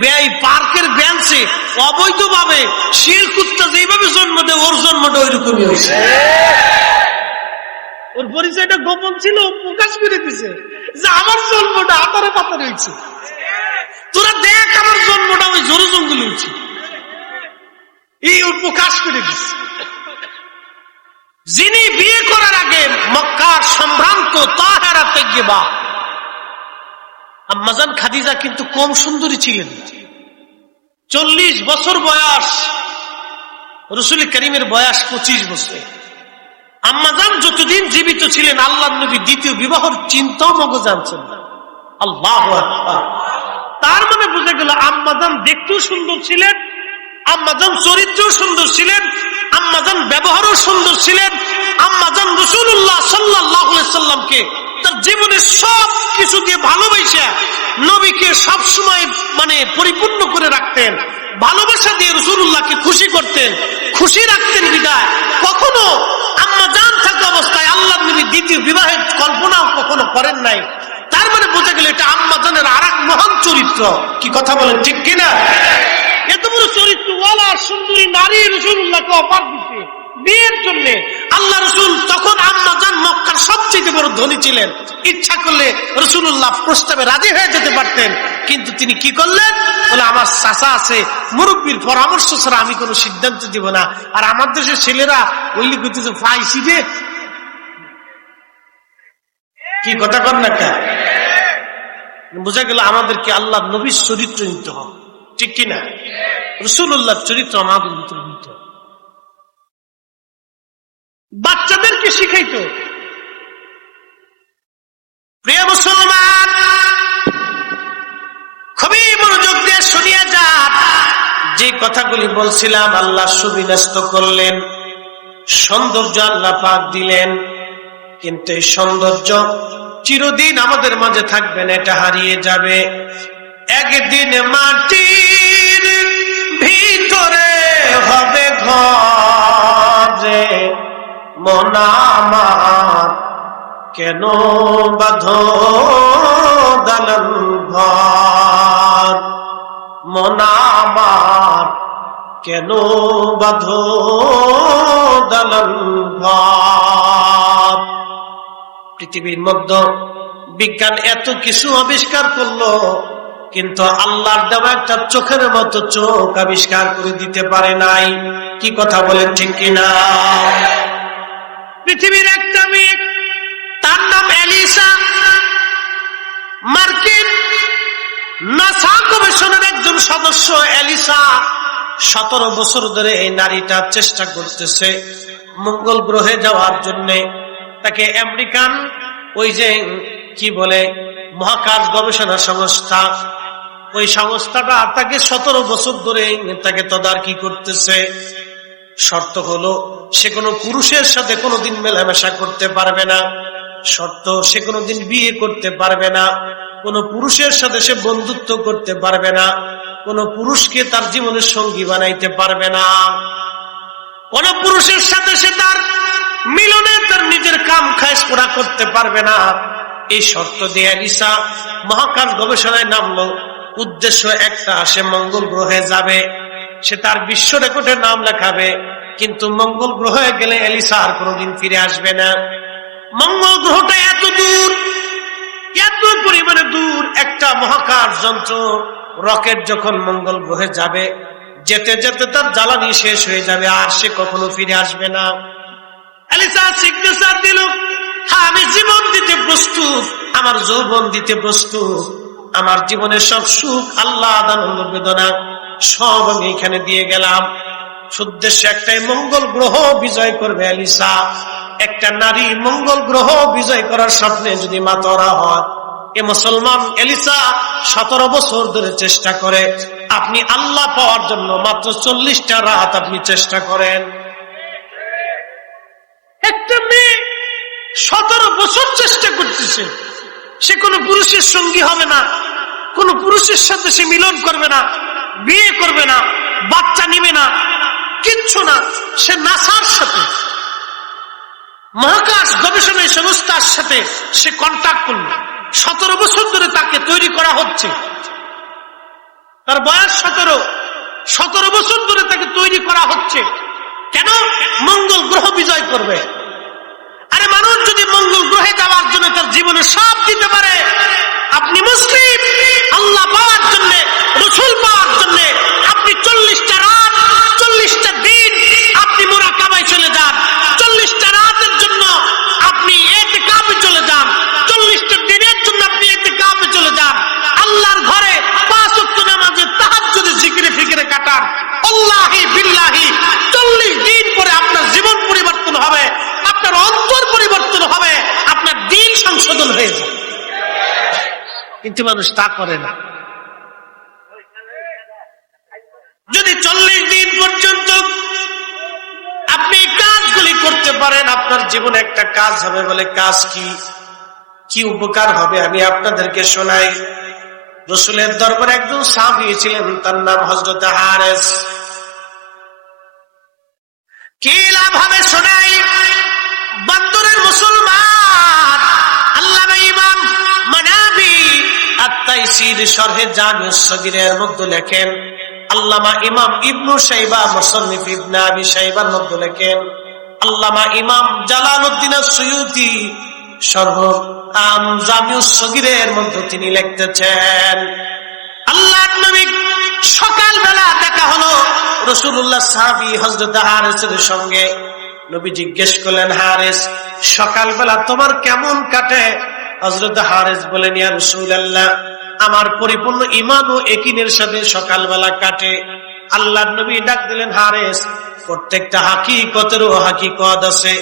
ব্যয় পার্কের বেঞ্চে অবৈধভাবে শিল কুত্তা যেভাবে জন্ম দেয়, ওর জন্মটা ওইরকমই হয়েছে। ওর পরিচয়টা গোপন ছিল, প্রকাশ করে দিছে যে আমার জন্মটা আতারে পাতারে হয়েছে। তোরা দেখ আমার জন্মটা ওই জোরে জঙ্গলে হয়েছে। এই ওর প্রকাশ করে দিছে। যিনি বিয়ে করার আগে মক্কার সম্ভ্রান্ত তাহেরা তাইয়্যিবা আম্মাজান খাদিজা কিন্তু কম সুন্দরী ছিলেন। 40 বছর বয়স, রাসূল করিমের বয়স 25 বছর। আম্মাজান যতদিন জীবিত ছিলেন আল্লাহর নবী দ্বিতীয় বিবাহের চিন্তাও মগজ আনছেন না। আল্লাহু আকবার। তার মানে বুঝে গেল আম্মাজান দেখতেও সুন্দর ছিলেন, আম্মাজান চরিত্রও সুন্দর ছিলেন, আম্মাজান ব্যবহারও সুন্দর ছিলেন। আম্মাজান রাসূলুল্লাহ সাল্লাল্লাহু আলাইহি সাল্লামকে তার জীবনের সব কিছু দিয়ে ভালোবাসা নবীকে সব সময় মানে পরিপূর্ণ করে রাখতেন। ভালোবাসা দিয়ে রাসূলুল্লাহকে খুশি করতেন, খুশি রাখতেন। বিদায় কখনো আম্মাজান থাকা অবস্থায় আল্লাহর নবী দ্বিতীয় বিবাহের কল্পনাও কখনো করেন নাই। তার মানে বোঝা গেল এটা আম্মাজানের আরেক মহান চরিত্র। কি কথা বলেন, ঠিক কিনা? এত বড় চরিত্রওয়ালা সুন্দরী নারী রাসূলুল্লাহকে অফার দিতে বিয়ের জন্য। আল্লাহ রাসূল তখন আম্মাজান মক্কার সবচেয়ে বড় ধনী ছিলেন। ইচ্ছা করলে রাসূলুল্লাহ প্রস্তাবে রাজি হয়ে যেতে পারতেন, কিন্তু তিনি কি করলেন? বলে আমার চাচা আছে, মুরব্বীর পরামর্শ ছাড়া আমি কোনো সিদ্ধান্ত দিব না। আর আমার দেশের ছেলেরা ওই লিখতে ফাইসি রে। কি কথা কর না? বোঝা গেল আমাদেরকে আল্লাহ নবীর চরিত্র নিতে হবে, ঠিক কিনা? রাসূলুল্লাহর চরিত্র আমাদের ভিতরে নিতে হবে। বাচ্চাদেরকে শিখাইতো। প্রিয় মুসলমান, খুবই মনোযোগ দিয়ে শুনিয়া যান। যে কথাগুলি বলছিলাম, আল্লাহ সুবিন্যস্ত করলেন, সৌন্দর্য আল্লাহ পাক দিলেন, কিন্তু এই সৌন্দর্য চিরদিন আমাদের মাঝে থাকবে না, এটা হারিয়ে যাবে। একদিন মাটির ভিতরে হবে ঘরে, মন আমার কেন বাঁধো দালান ঘর, মন আমার কেন বাঁধো দালান ঘর। পৃথিবীর মধ্যে বিজ্ঞান এত কিছু আবিষ্কার করলো, কিন্তু আল্লাহর দেওয়া একটা চোখের মতো চোখ আবিষ্কার করে দিতে পারে নাই। কি কথা বলেন, ঠিক কিনা? পৃথিবীর একটা মেয়ে, তার নাম এলিসা, মার্কিন নাসা গবেষণার একজন সদস্য। এলিসা 17 বছর ধরে এই নারীটা চেষ্টা করতেছে মঙ্গল গ্রহে যাওয়ার জন্য। তাকে আমেরিকান ওই যে কি বলে মহাকাশ গবেষণা সংস্থা, ওই সংস্থাটা তাকে 17 বছর ধরে তাকে তদারকি করতেছে। শর্ত হলো সে কোনো পুরুষের সাথে কোনোদিন মেলামেশা করতে পারবে না, শর্ত সে কোনোদিন বিয়ে করতে পারবে না, কোনো পুরুষের সাথে সে বন্ধুত্ব করতে পারবে না, কোনো পুরুষকে তার জীবনের সঙ্গী বানাইতে পারবে না, কোন পুরুষের সাথে সে তার মিলনে তার নিজের কাম খায়শ পুরা করতে পারবে না। এই শর্ত দিয়ে এলিসা মহাকাশ গবেষণায় নামলো। উদ্দেশ্য একটা, সে মঙ্গল গ্রহে যাবে, সে তার বিশ্ব রেকর্ডে নাম লেখাবে। কিন্তু মঙ্গল গ্রহে গেলে এলিসা আর কোনোদিন ফিরে আসবে না। মঙ্গল গ্রহটা এত দূর, এত পরিমাণে দূর, একটা মহাকাশ যন্ত্র রকেট যখন মঙ্গল গ্রহে যাবে, যেতে যেতে তার জ্বালানি শেষ হয়ে যাবে, আর সে কখনো ফিরে আসবে না। এলিসা সিগনেচার দিল, হ্যাঁ আমি জীবন দিতে প্রস্তুত, আমার যৌবন দিতে প্রস্তুত, আমার জীবনের সব সুখ, আল্লাহ আনন্দ বেদনা সব আমি এখানে দিয়ে গেলাম। উদ্দেশ্য একটাই, মঙ্গল গ্রহ বিজয় করবে এলিসা। একটা নারী মঙ্গল গ্রহ বিজয় করার স্বপ্নে যদি মাতোয়ারা হয়, এ মুসলমান এলিসা 17 বছর ধরে চেষ্টা করে। আপনি আল্লাহ পাওয়ার জন্য মাত্র 40টা রাত আপনি চেষ্টা করেন। একটা মেয়ে 17 বছর চেষ্টা করতেছে, সে কোনো পুরুষের সঙ্গী হবে না, কোন পুরুষের সাথে সে মিলন করবে না, বিয়ে করবে না, বাচ্চা নিবে না, কিচ্ছু না। সে নাসার সাথে, মহাকাশ গবেষণা সংস্থার সাথে সে কন্ট্যাক্ট করল। 17 বছর ধরে তাকে তৈরি করা হচ্ছে। তার বয়স 17 বছর ধরে তাকে তৈরি করা হচ্ছে। কেন? মঙ্গল গ্রহ বিজয় করবে। আরে মানুষ যদি মঙ্গল গ্রহে যাওয়ার জন্য তার জীবনে সব দিতে পারে, আপনি মুসলিম, আল্লাহ পাওয়ার জন্য, রাসূল পাওয়ার জন্য আপনি 40টা রাত, 40টা দিন আপনি মুরাকাবায় চলে যান, 40টা রাতের জন্য আপনি ইতিকাফে চলে যান, 40টা দিনের জন্য আপনি ইতিকাফে চলে যান, আল্লাহর ঘরে 5 ওয়াক্ত নামাজে তাহাজ্জুদে জিকিরে ফিকিরে কাটান। আল্লাহি বিল্লাহি 40 দিন পরে আপনার জীবন পরিবর্তন হবে, আপনার অন্তর পরিবর্তন হবে, আপনার দিন সংশোধন হয়ে যাবে। কিন্তু মানুষ তা করে না। যদি 40 দিন পর্যন্ত আপনি কাজগুলি করতে পারেন, আপনার জীবনে একটা কাজ হবে। বলে কাজ কি? কি উপকার হবে আমি আপনাদেরকে শোনাই। রাসূলের দরবারে একজন সাহাবী ছিলেন, তার নাম হযরত হারেস। কি লাভ হবে শোনাই। বন্দরের মুসলমান আল্লামা ইমাম মানাবি আত-তাইসির শরহে জামিউস সগীরের মধ্যে লেখেন, আল্লামা ইমাম ইবনু শাইবা মুসান্নিফ ইবনে আবি শাইবার মধ্যে লেখেন, আল্লামা ইমাম জালালউদ্দিন আস-সুয়ুতি শরহ জামিউস সগীরের মধ্যে তিনি লিখতেছেন, আল্লাহর নবী সকালবেলা দেখা হলো রাসূলুল্লাহ সাহাবী হযরত হারেসের সঙ্গে। নবী জিজ্ঞেস করলেন, হারেস সকালবেলা তোমার কেমন কাটে? হযরত হারেস বলেন, ইয়া রাসূলুল্লাহ আমার পরিপূর্ণ ঈমান ও ইয়াকিনের সাথে সকালবেলা কাটে। আল্লাহর নবী ডাক দিলেন, হারেস, প্রত্যেকটা হাকিকতেরও হাকিকত আছে,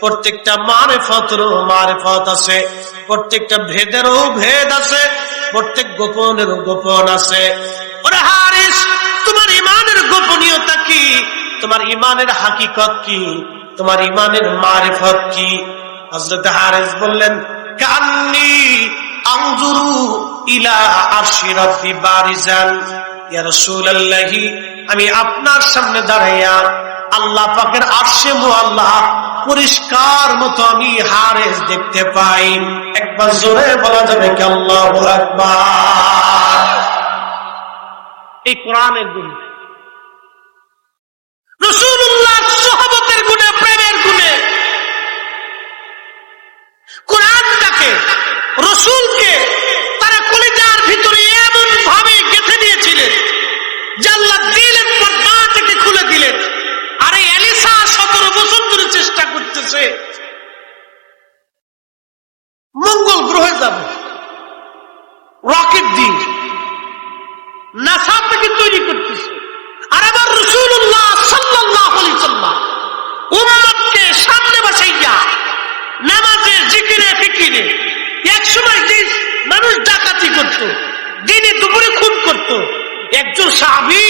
প্রত্যেকটা মারিফতেরও মারিফত আছে, প্রত্যেকটা ভেদেরও ভেদ আছে, প্রত্যেক গোপনেরও গোপন আছে। ওরে হারিস, তোমার ঈমানের গোপনীয়তা কি? তোমার ঈমানের হাকিকত কি? তোমার ঈমানের মারিফত কি? হযরত হারিস বললেন, কান্নি আনজুরু ইলা আরশি রাব্বি বারিজান। ইয়া রাসূলুল্লাহি, আমি আপনার সামনে দাঁড়াইয়া আল্লাহ পাকের আরশে মুআল্লা পরিষ্কার মতো আমি হারেস দেখতে পাই। একবার জোরে বলা যাবে কি আল্লাহু আকবার? এই কোরআনের গুণ, রাসূলুল্লাহর সাহাবাতের গুণে, প্রেমের গুণে, কোরআনটাকে, রাসূলকে তারা কলিজার ভিতরে এমন ভাবে গেঁথে দিয়েছিলেন যে আল্লাহ দিলেন, পর্দা থেকে খুলে দিলেন। আর এই এলিসা 17 বছর ধরে চেষ্টা করতেছে মঙ্গল গ্রহে যাবে, রকেট দিয়ে নাসা থেকে তৈরি করতেছে। আর আমার রাসূলুল্লাহ সাল্লাল্লাহু আলাইহি ওয়াসাল্লাম উম্মতকে সামনে বসাইয়া নামাজে, জিকিরে, ফিকিরে, একসময় যে মানুষ ডাকাতি করত, দিনে দুপুরে খুন করত, একজন সাহাবী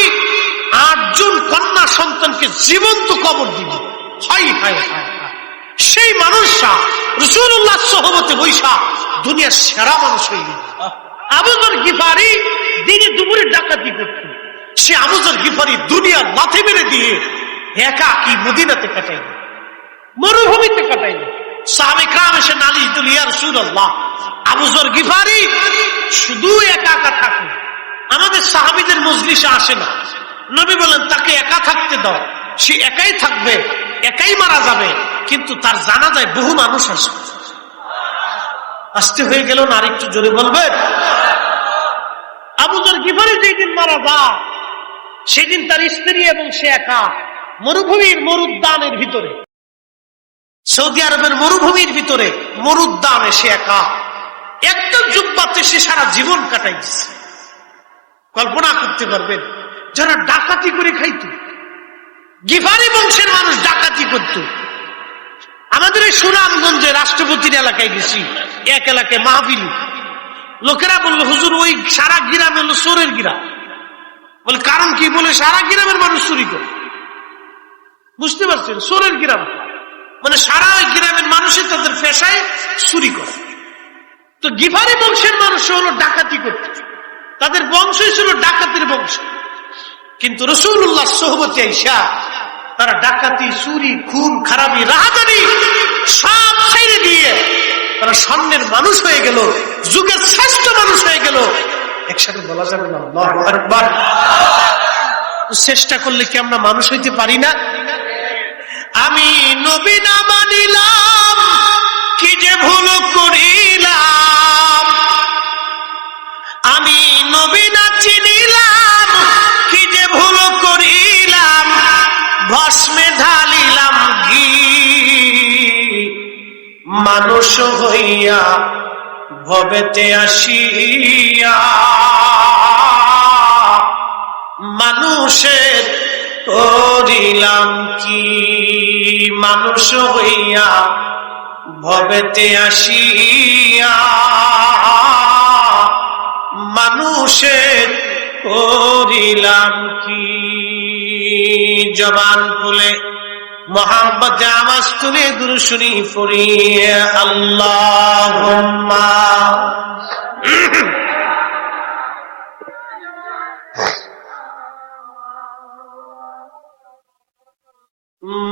8 জন কন্যা সন্তানকে জীবন্ত কবর দিল। High high high! সেই মানুষটা রাসূলুল্লাহ সোহবতে বৈশা দুনিয়ার সেরা মানুষ হয়ে গেল। আবু যর গিফারি দিনে দুপুরে ডাকাতি করত, সে আবু যর গিফারি দুনিয়ার লাথি মেরে দিয়ে একা কি মদিনাতে কাটাইল, মরুভূমিতে কাটাইল। সাহাবে کرام এসে নালিশ দিল, ইয়া রাসূলুল্লাহ, আবু যর গিফারি শুধু একা একা থাকে, আমাদের সাহাবীদের মজলিসে আসে না। নবী বলেন, তাকে একা থাকতে দাও, সে একাই থাকবে, একাই মারা যাবে, কিন্তু তার জানাজায় বহু মানুষ আসবে। আসতে হয়ে গেল না? আরেকটু জোরে বলবেন। আবু যর গিফারি যেদিন মারা যায়, সেদিন তার স্ত্রী এবং সে একা মরুভূমির মরুদ্যানের ভিতরে, সৌদি আরবের মরুভূমির ভিতরে মরুদ্যানে সে একা একটা জুব্বাতে সে সারা জীবন কাটাই দিচ্ছে। কল্পনা করতে পারবেন, যারা ডাকাতি করে খাইত, গিফারি বংশের মানুষ ডাকাতি করত। আমাদের এই সুনামগঞ্জে রাষ্ট্রপতির এলাকায় গেছি, এক এলাকায় মাহফিল, লোকেরা বললো, হুজুর ওই সারা গ্রাম হলো চোরের গ্রাম। বলে কারণ কি? বলে সারা গ্রামের মানুষ চুরি করে। বুঝতে পারছেন? চোরের গ্রাম মানে সারা ওই গ্রামের মানুষের তাদের পেশায় চুরি করে। তো গিফারি বংশের মানুষ হলো ডাকাতি করত, তাদের বংশই ছিল ডাকাতির বংশ। কিন্তু রাসূলুল্লাহ সোহবতে আইসা তারা ডাকাতি, চুরি, খুন, খারাপি, রাহাজানি সব ছেড়ে দিয়ে তারা স্বর্ণের মানুষ হয়ে গেল, যুগের শ্রেষ্ঠ মানুষ হয়ে গেল। একসাথে বলা যাবে না আল্লাহু আকবার? চেষ্টা করলে কি আমরা মানুষ হইতে পারি না? আমি নবী না মানিলাম, কি যে ভুল করিলাম, আমি নবী না চিনিলাম, কি যে ভুল করিলাম, ভস্মে ঢালিলাম ঘি, মানুষ হইয়া ভবেতে আসিয়া মানুষের করিলাম কি, মানুষ হইয়া ভবেতে আসিয়া মানুষের করিলাম কি। জবান খুলে মোহাম্মতে আওয়াজ তুলে দুরূদ শরীফ পড়িয়ে আল্লাহুম্মা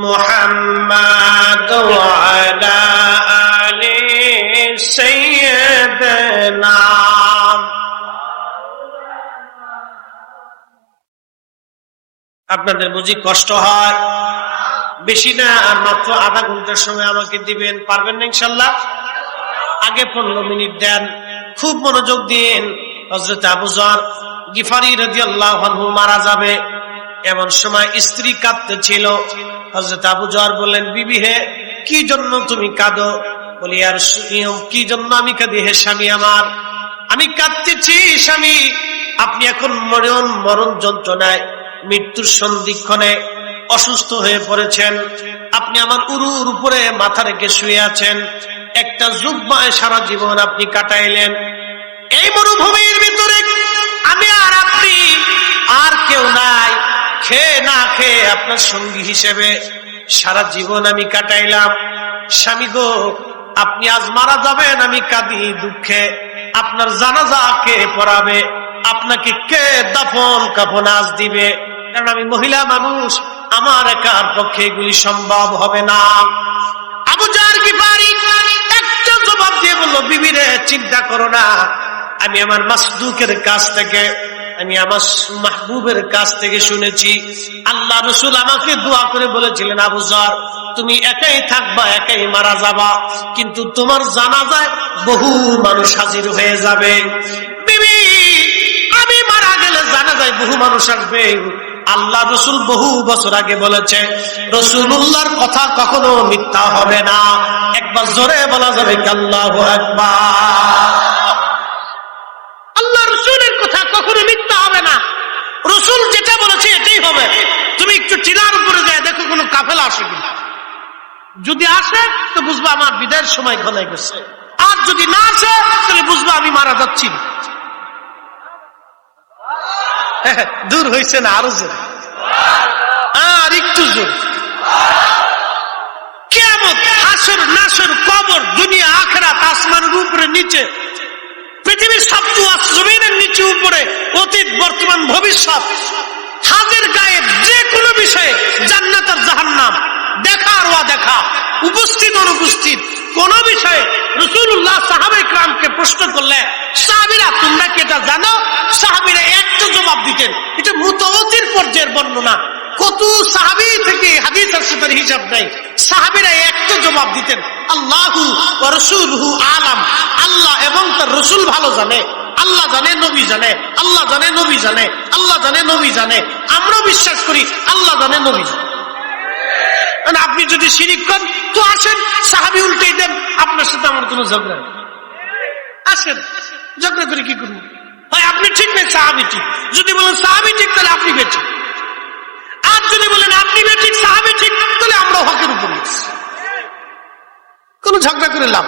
মুহাম্মাদ ওয়া আলা আলি সাইয়্যিদিনা। আপনাদের বুঝি কষ্ট হয়? বেশি না, আর মাত্র আধা ঘন্টার সময় আমাকে দিবেন, পারবেন না ইনশাল্লাহ? আগে 15 মিনিট দেন, খুব মনোযোগ দিন। হযরত আবু যর গিফারি রাদিয়াল্লাহু আনহু মারা যাবে, এমন সময় স্ত্রী কাঁদতেছিল। হযরত আবু যর বললেন, বিবি হে, কি জন্য তুমি কাঁদো? বলি, আর কি জন্য আমি কাঁদি হে স্বামী আমার? আমি কাঁদতেছি স্বামী, আপনি এখন মরণ যন্ত্রণায়, মৃত্যুর সন্ধিক্ষণে অসুস্থ হয়ে পড়েছেন। আপনি আমার উরুর উপরে মাথা রেখে শুয়ে আছেন। একটা জুব্বায় সারা জীবন আপনি কাটাইলেন। এই মরুভূমির ভিতরে আমি আর আপনি, আর কেউ নাই। খেয়ে না খেয়ে আপনার সঙ্গী হিসেবে সারা জীবন আমি কাটাইলাম। স্বামী গো, আপনি আজ মারা যাবেন, আমি কাঁদি দুঃখে। আপনার জানাজা কে পড়াবে? আপনাকে কে দাফন কাফন আজ দিবে? কারণ আমি মহিলা মানুষ, আমার একার পক্ষে এগুলি সম্ভব হবে না। আবু জার গিফারি একটা জবাব দিয়ে বললো, বিবি রে, চিন্তা করো না, আমি আমার মাসদুকের কাছ থেকে, আমি আমার মাহবুবের কাছ থেকে শুনেছি, আল্লাহ রসুল আমাকে দোয়া করে বলেছিলেন, আবু জার, তুমি একাই থাকবা, একাই মারা যাবা, কিন্তু তোমার জানাজায় বহু মানুষ হাজির হয়ে যাবে। বিবি, আমি মারা গেলে জানাজায় বহু মানুষ আসবে। আল্লাহ রসুল বহু বছর আগে বলেছে, রসুলুল্লাহর কথা কখনো মিথ্যা হবে না। একবার জোরে বলা যাবে আল্লাহু আকবার। আল্লাহ রসুলের কথা কখনো মিথ্যা হবে না। রসুল যেটা বলেছে এটাই হবে। তুমি একটু টিলার উপরে যায় দেখো কোনো কাফেলা আসে কিনা। যদি আসে তো বুঝবা আমার বিদায়ের সময় ঘনায় গেছে, আর যদি না আসে তাহলে বুঝবা আমি মারা যাচ্ছি। দূর হয়েছে না? আরো জোর, আর একটু জোর। কিয়ামত, হাসর নাসর, কবর, দুনিয়া, আখিরাত, আসমানের উপরে নিচে, পৃথিবীর সবটু জমিনের নিচে উপরে, অতীত বর্তমান ভবিষ্যৎ, হাজির গায়েব, যে কোনো বিষয়ে, জান্নাত আর জাহান্নাম, দেখা আর অদেখা, উপস্থিত অনুপস্থিত, কোন বিষয়ে রাসূলুল্লাহ সাহাবায়ে কেরামকে প্রশ্ন করলে, সাহাবীরা তোমরা কি এটা জানো? সাহাবীরা একটা জবাব দিতেন। এটা মুতাওয়াতির পর্যায়ের বর্ণনা, কত সাহাবী থেকে হাদিস আছে তার হিসাব নাই। সাহাবীরা একটা জবাব দিতেন, আল্লাহু ওয়া রাসূলুহু আলাম, আল্লাহ এবং তার রাসূল ভালো জানে। আল্লাহ জানে, নবী জানে, আল্লাহ জানে, নবী জানে, আল্লাহ জানে, নবী জানে। আমরা বিশ্বাস করি আল্লাহ জানে, নবী জানে। আপনি যদি শিরিক করেন তো আসেন, সাহাবী উল্টেই দেন, আপনার সাথে আমার কোনো ঝগড়া নেই। আসেন, ঝগড়া করে কি করবেন? হয় আপনি ঠিক নেই, সাহাবী ঠিক। যদি বলেন সাহাবী ঠিক, তাহলে আপনি বেঠিক। আর যদি বলেন আপনি বেঠিক, সাহাবী ঠিক, তাহলে আমরা হকের উপরে। কোন ঝগড়া করে লাভ।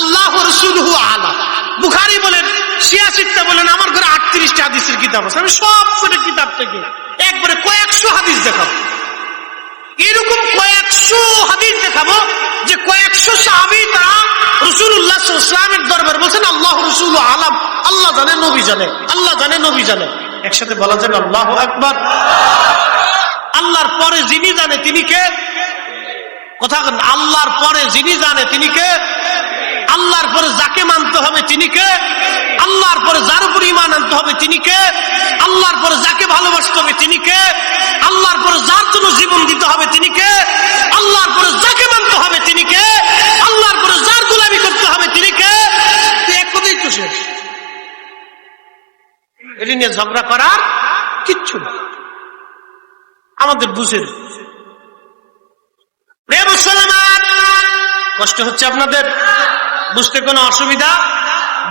আল্লাহ রাসূলুহু আলাম। বুখারী বলেন, ৮৬টা বলেন, আমার ঘরে ৩৮টা হাদিসের কিতাব আছে। আমি সব কটা কিতাব থেকে একবারে কয়েকশো হাদিস দেখাবো। এরকম কয়েকশো হাদিস দেখাবো যে কয়েকশো সাহাবী তারা রাসূলুল্লাহ সাল্লাল্লাহু আলাইহি ওয়াসাল্লামের দরবারে বলছেন, আল্লাহ রাসূলুহু আলাম, আল্লাহ জানে, নবী জানে, আল্লাহ জানে, নবী জানে। একসাথে বলা যাবে আল্লাহু আকবার। আল্লাহর পরে যিনি জানে তিনি কে? কথা বলেন, আল্লাহর পরে যিনি জানে তিনি কে? আল্লাহর পরে যাকে মানতে হবে তিনি কে? আল্লাহর পরে যার উপর ঈমান আনতে হবে তিনি কে? আল্লাহর পরে যাকে ভালোবাসতে হবে তিনি কে? আল্লাহর পরে যার জন্য জীবন দিতে হবে তিনি কে? আল্লাহর পরে যাকে মানতে হবে তিনি কে? আল্লাহর পরে যার গোলামি করতে হবে তিনি কে? এক কথাই তো শেষ। এটি নিয়ে ঝগড়া করার কিচ্ছু না। আমাদের বুঝেন মুসলমান, কষ্ট হচ্ছে আপনাদের, বুঝতে কোনো অসুবিধা?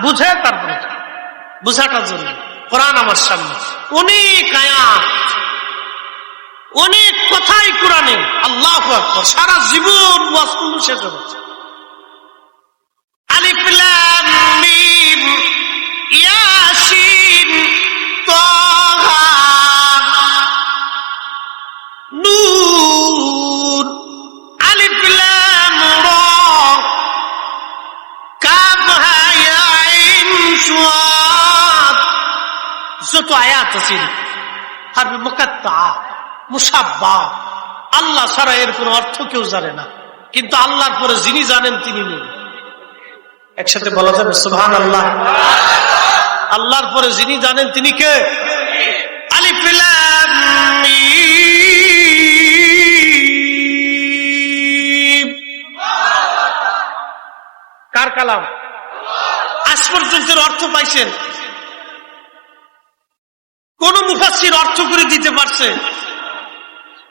বুঝে তারপরে বুঝাটার জন্য কোরআন আমার সামনে, অনেক আয়াত, অনেক কথাই কোরআনে। আল্লাহু আকবার। সারা জীবন ওয়াজ করলে শেষ হবে। আলিফ লাম মিম ইয়াসিন তাহা নূন, আলিফ লাম রা, কাফ হা ইয়া আইন সাদ। যত আয়াত আছে হারফে মুকাত্তা, মুসাব্বা, আল্লাহ ছাড়া এর কোন অর্থ কেউ জানে না, কিন্তু আল্লাহর পরে যিনি জানেন তিনি নেই। একসাথে বলা যাবে সুবহানাল্লাহ। আল্লাহর পরে যিনি জানেন তিনি কে? আলিফ লাম মিম। কার কালাম? আজ পর্যন্ত অর্থ পাইছেন? কোন মুফাসসির অর্থ করে দিতে পারছে?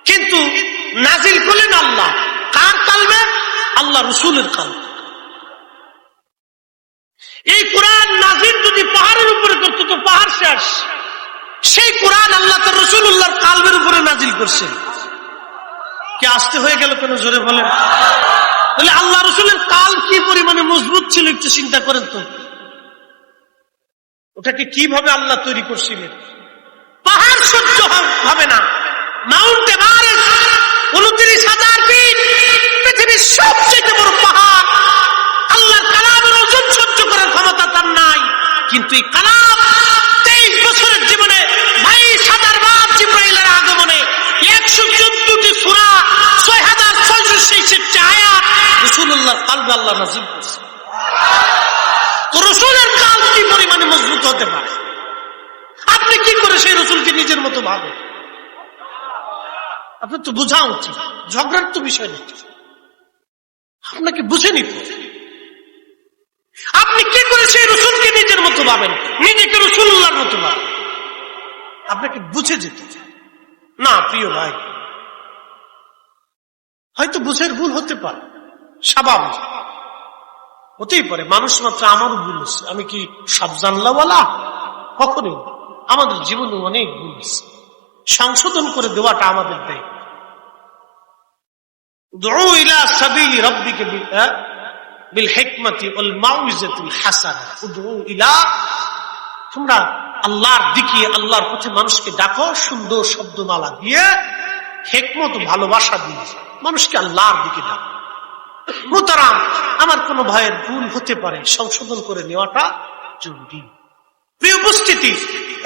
কিন্তু নাজিল করলেন আল্লাহ। কার কালমে? আল্লাহ রাসূলের কালমে। এই কোরআন নাজিল যত পাহাড় শেষ, সেই কোরআন আল্লাহ তার রাসূলুল্লাহর কালবের উপরে নাজিল করছেন। কি আসতে হয়ে গেল কেন, জোরে বলেন। তাহলে আল্লাহ রাসূলের কাল কি পরিমাণে মজবুত ছিল একটু চিন্তা করেন তো। ওটাকে কিভাবে আল্লাহ তৈরি করছিলেন। পাহাড় সহ্য হবে না, মাউন্ট এভারেস্ট 29,000 ফিট, পৃথিবীর সবচেয়ে বড় পাহাড়, আল্লাহর কালামের ওজন সহ্য করার ক্ষমতা তার নাই। কিন্তু এই কালাম 23 বছরের জীবনে 22,000 বার জিবরাইলের আগমনে 114টি সূরা 6,666 আয়াত রাসূলুল্লাহর কলবে আল্লাহ নাযিল করেছেন। তো রাসূলের কাল কি পরিমাণে মজবুত হতে পারে। আপনি কি করে সেই রাসূলকে নিজের মতো ভাবেন। আপনার তো বোঝা উচিত, ঝগড়ার তো বিষয় নেই, আপনাকে বুঝে নিত। আপনি কি করে সেই রাসূলকে নিজের মতো ভাবেন, নিজেকে রাসূলুল্লাহর মতো ভাবেন। আপনাকে বুঝে যেতে না। প্রিয় ভাই, হয়তো বুঝের ভুল হতে পারে, স্বাভাবিক হতেই পারে। মানুষ মাত্র, আমারও ভুল হচ্ছে। আমি কি সব জানলাওয়ালা? কখনই। আমাদের জীবনে অনেক ভুল হচ্ছে, সংশোধন করে দেওয়াটা আমাদের দায়িত্ব। দুউ ইলা সাবিলি রাব্বিকা বিল হিকমাতি ওয়াল মাউইজাতিল হাসানা। উদউ ইলা, তোমরা আল্লাহর দিকে, আল্লাহর পথে মানুষকে ডাকো সুন্দর শব্দমালা দিয়ে, হিকমত ও ভালোবাসা দিয়ে মানুষকে আল্লাহর দিকে ডাকো। মুহতারাম, আমার কোন ভাইয়ের ভুল হতে পারে, সংশোধন করে নেওয়াটা জরুরি। প্রিয় উপস্থিতি,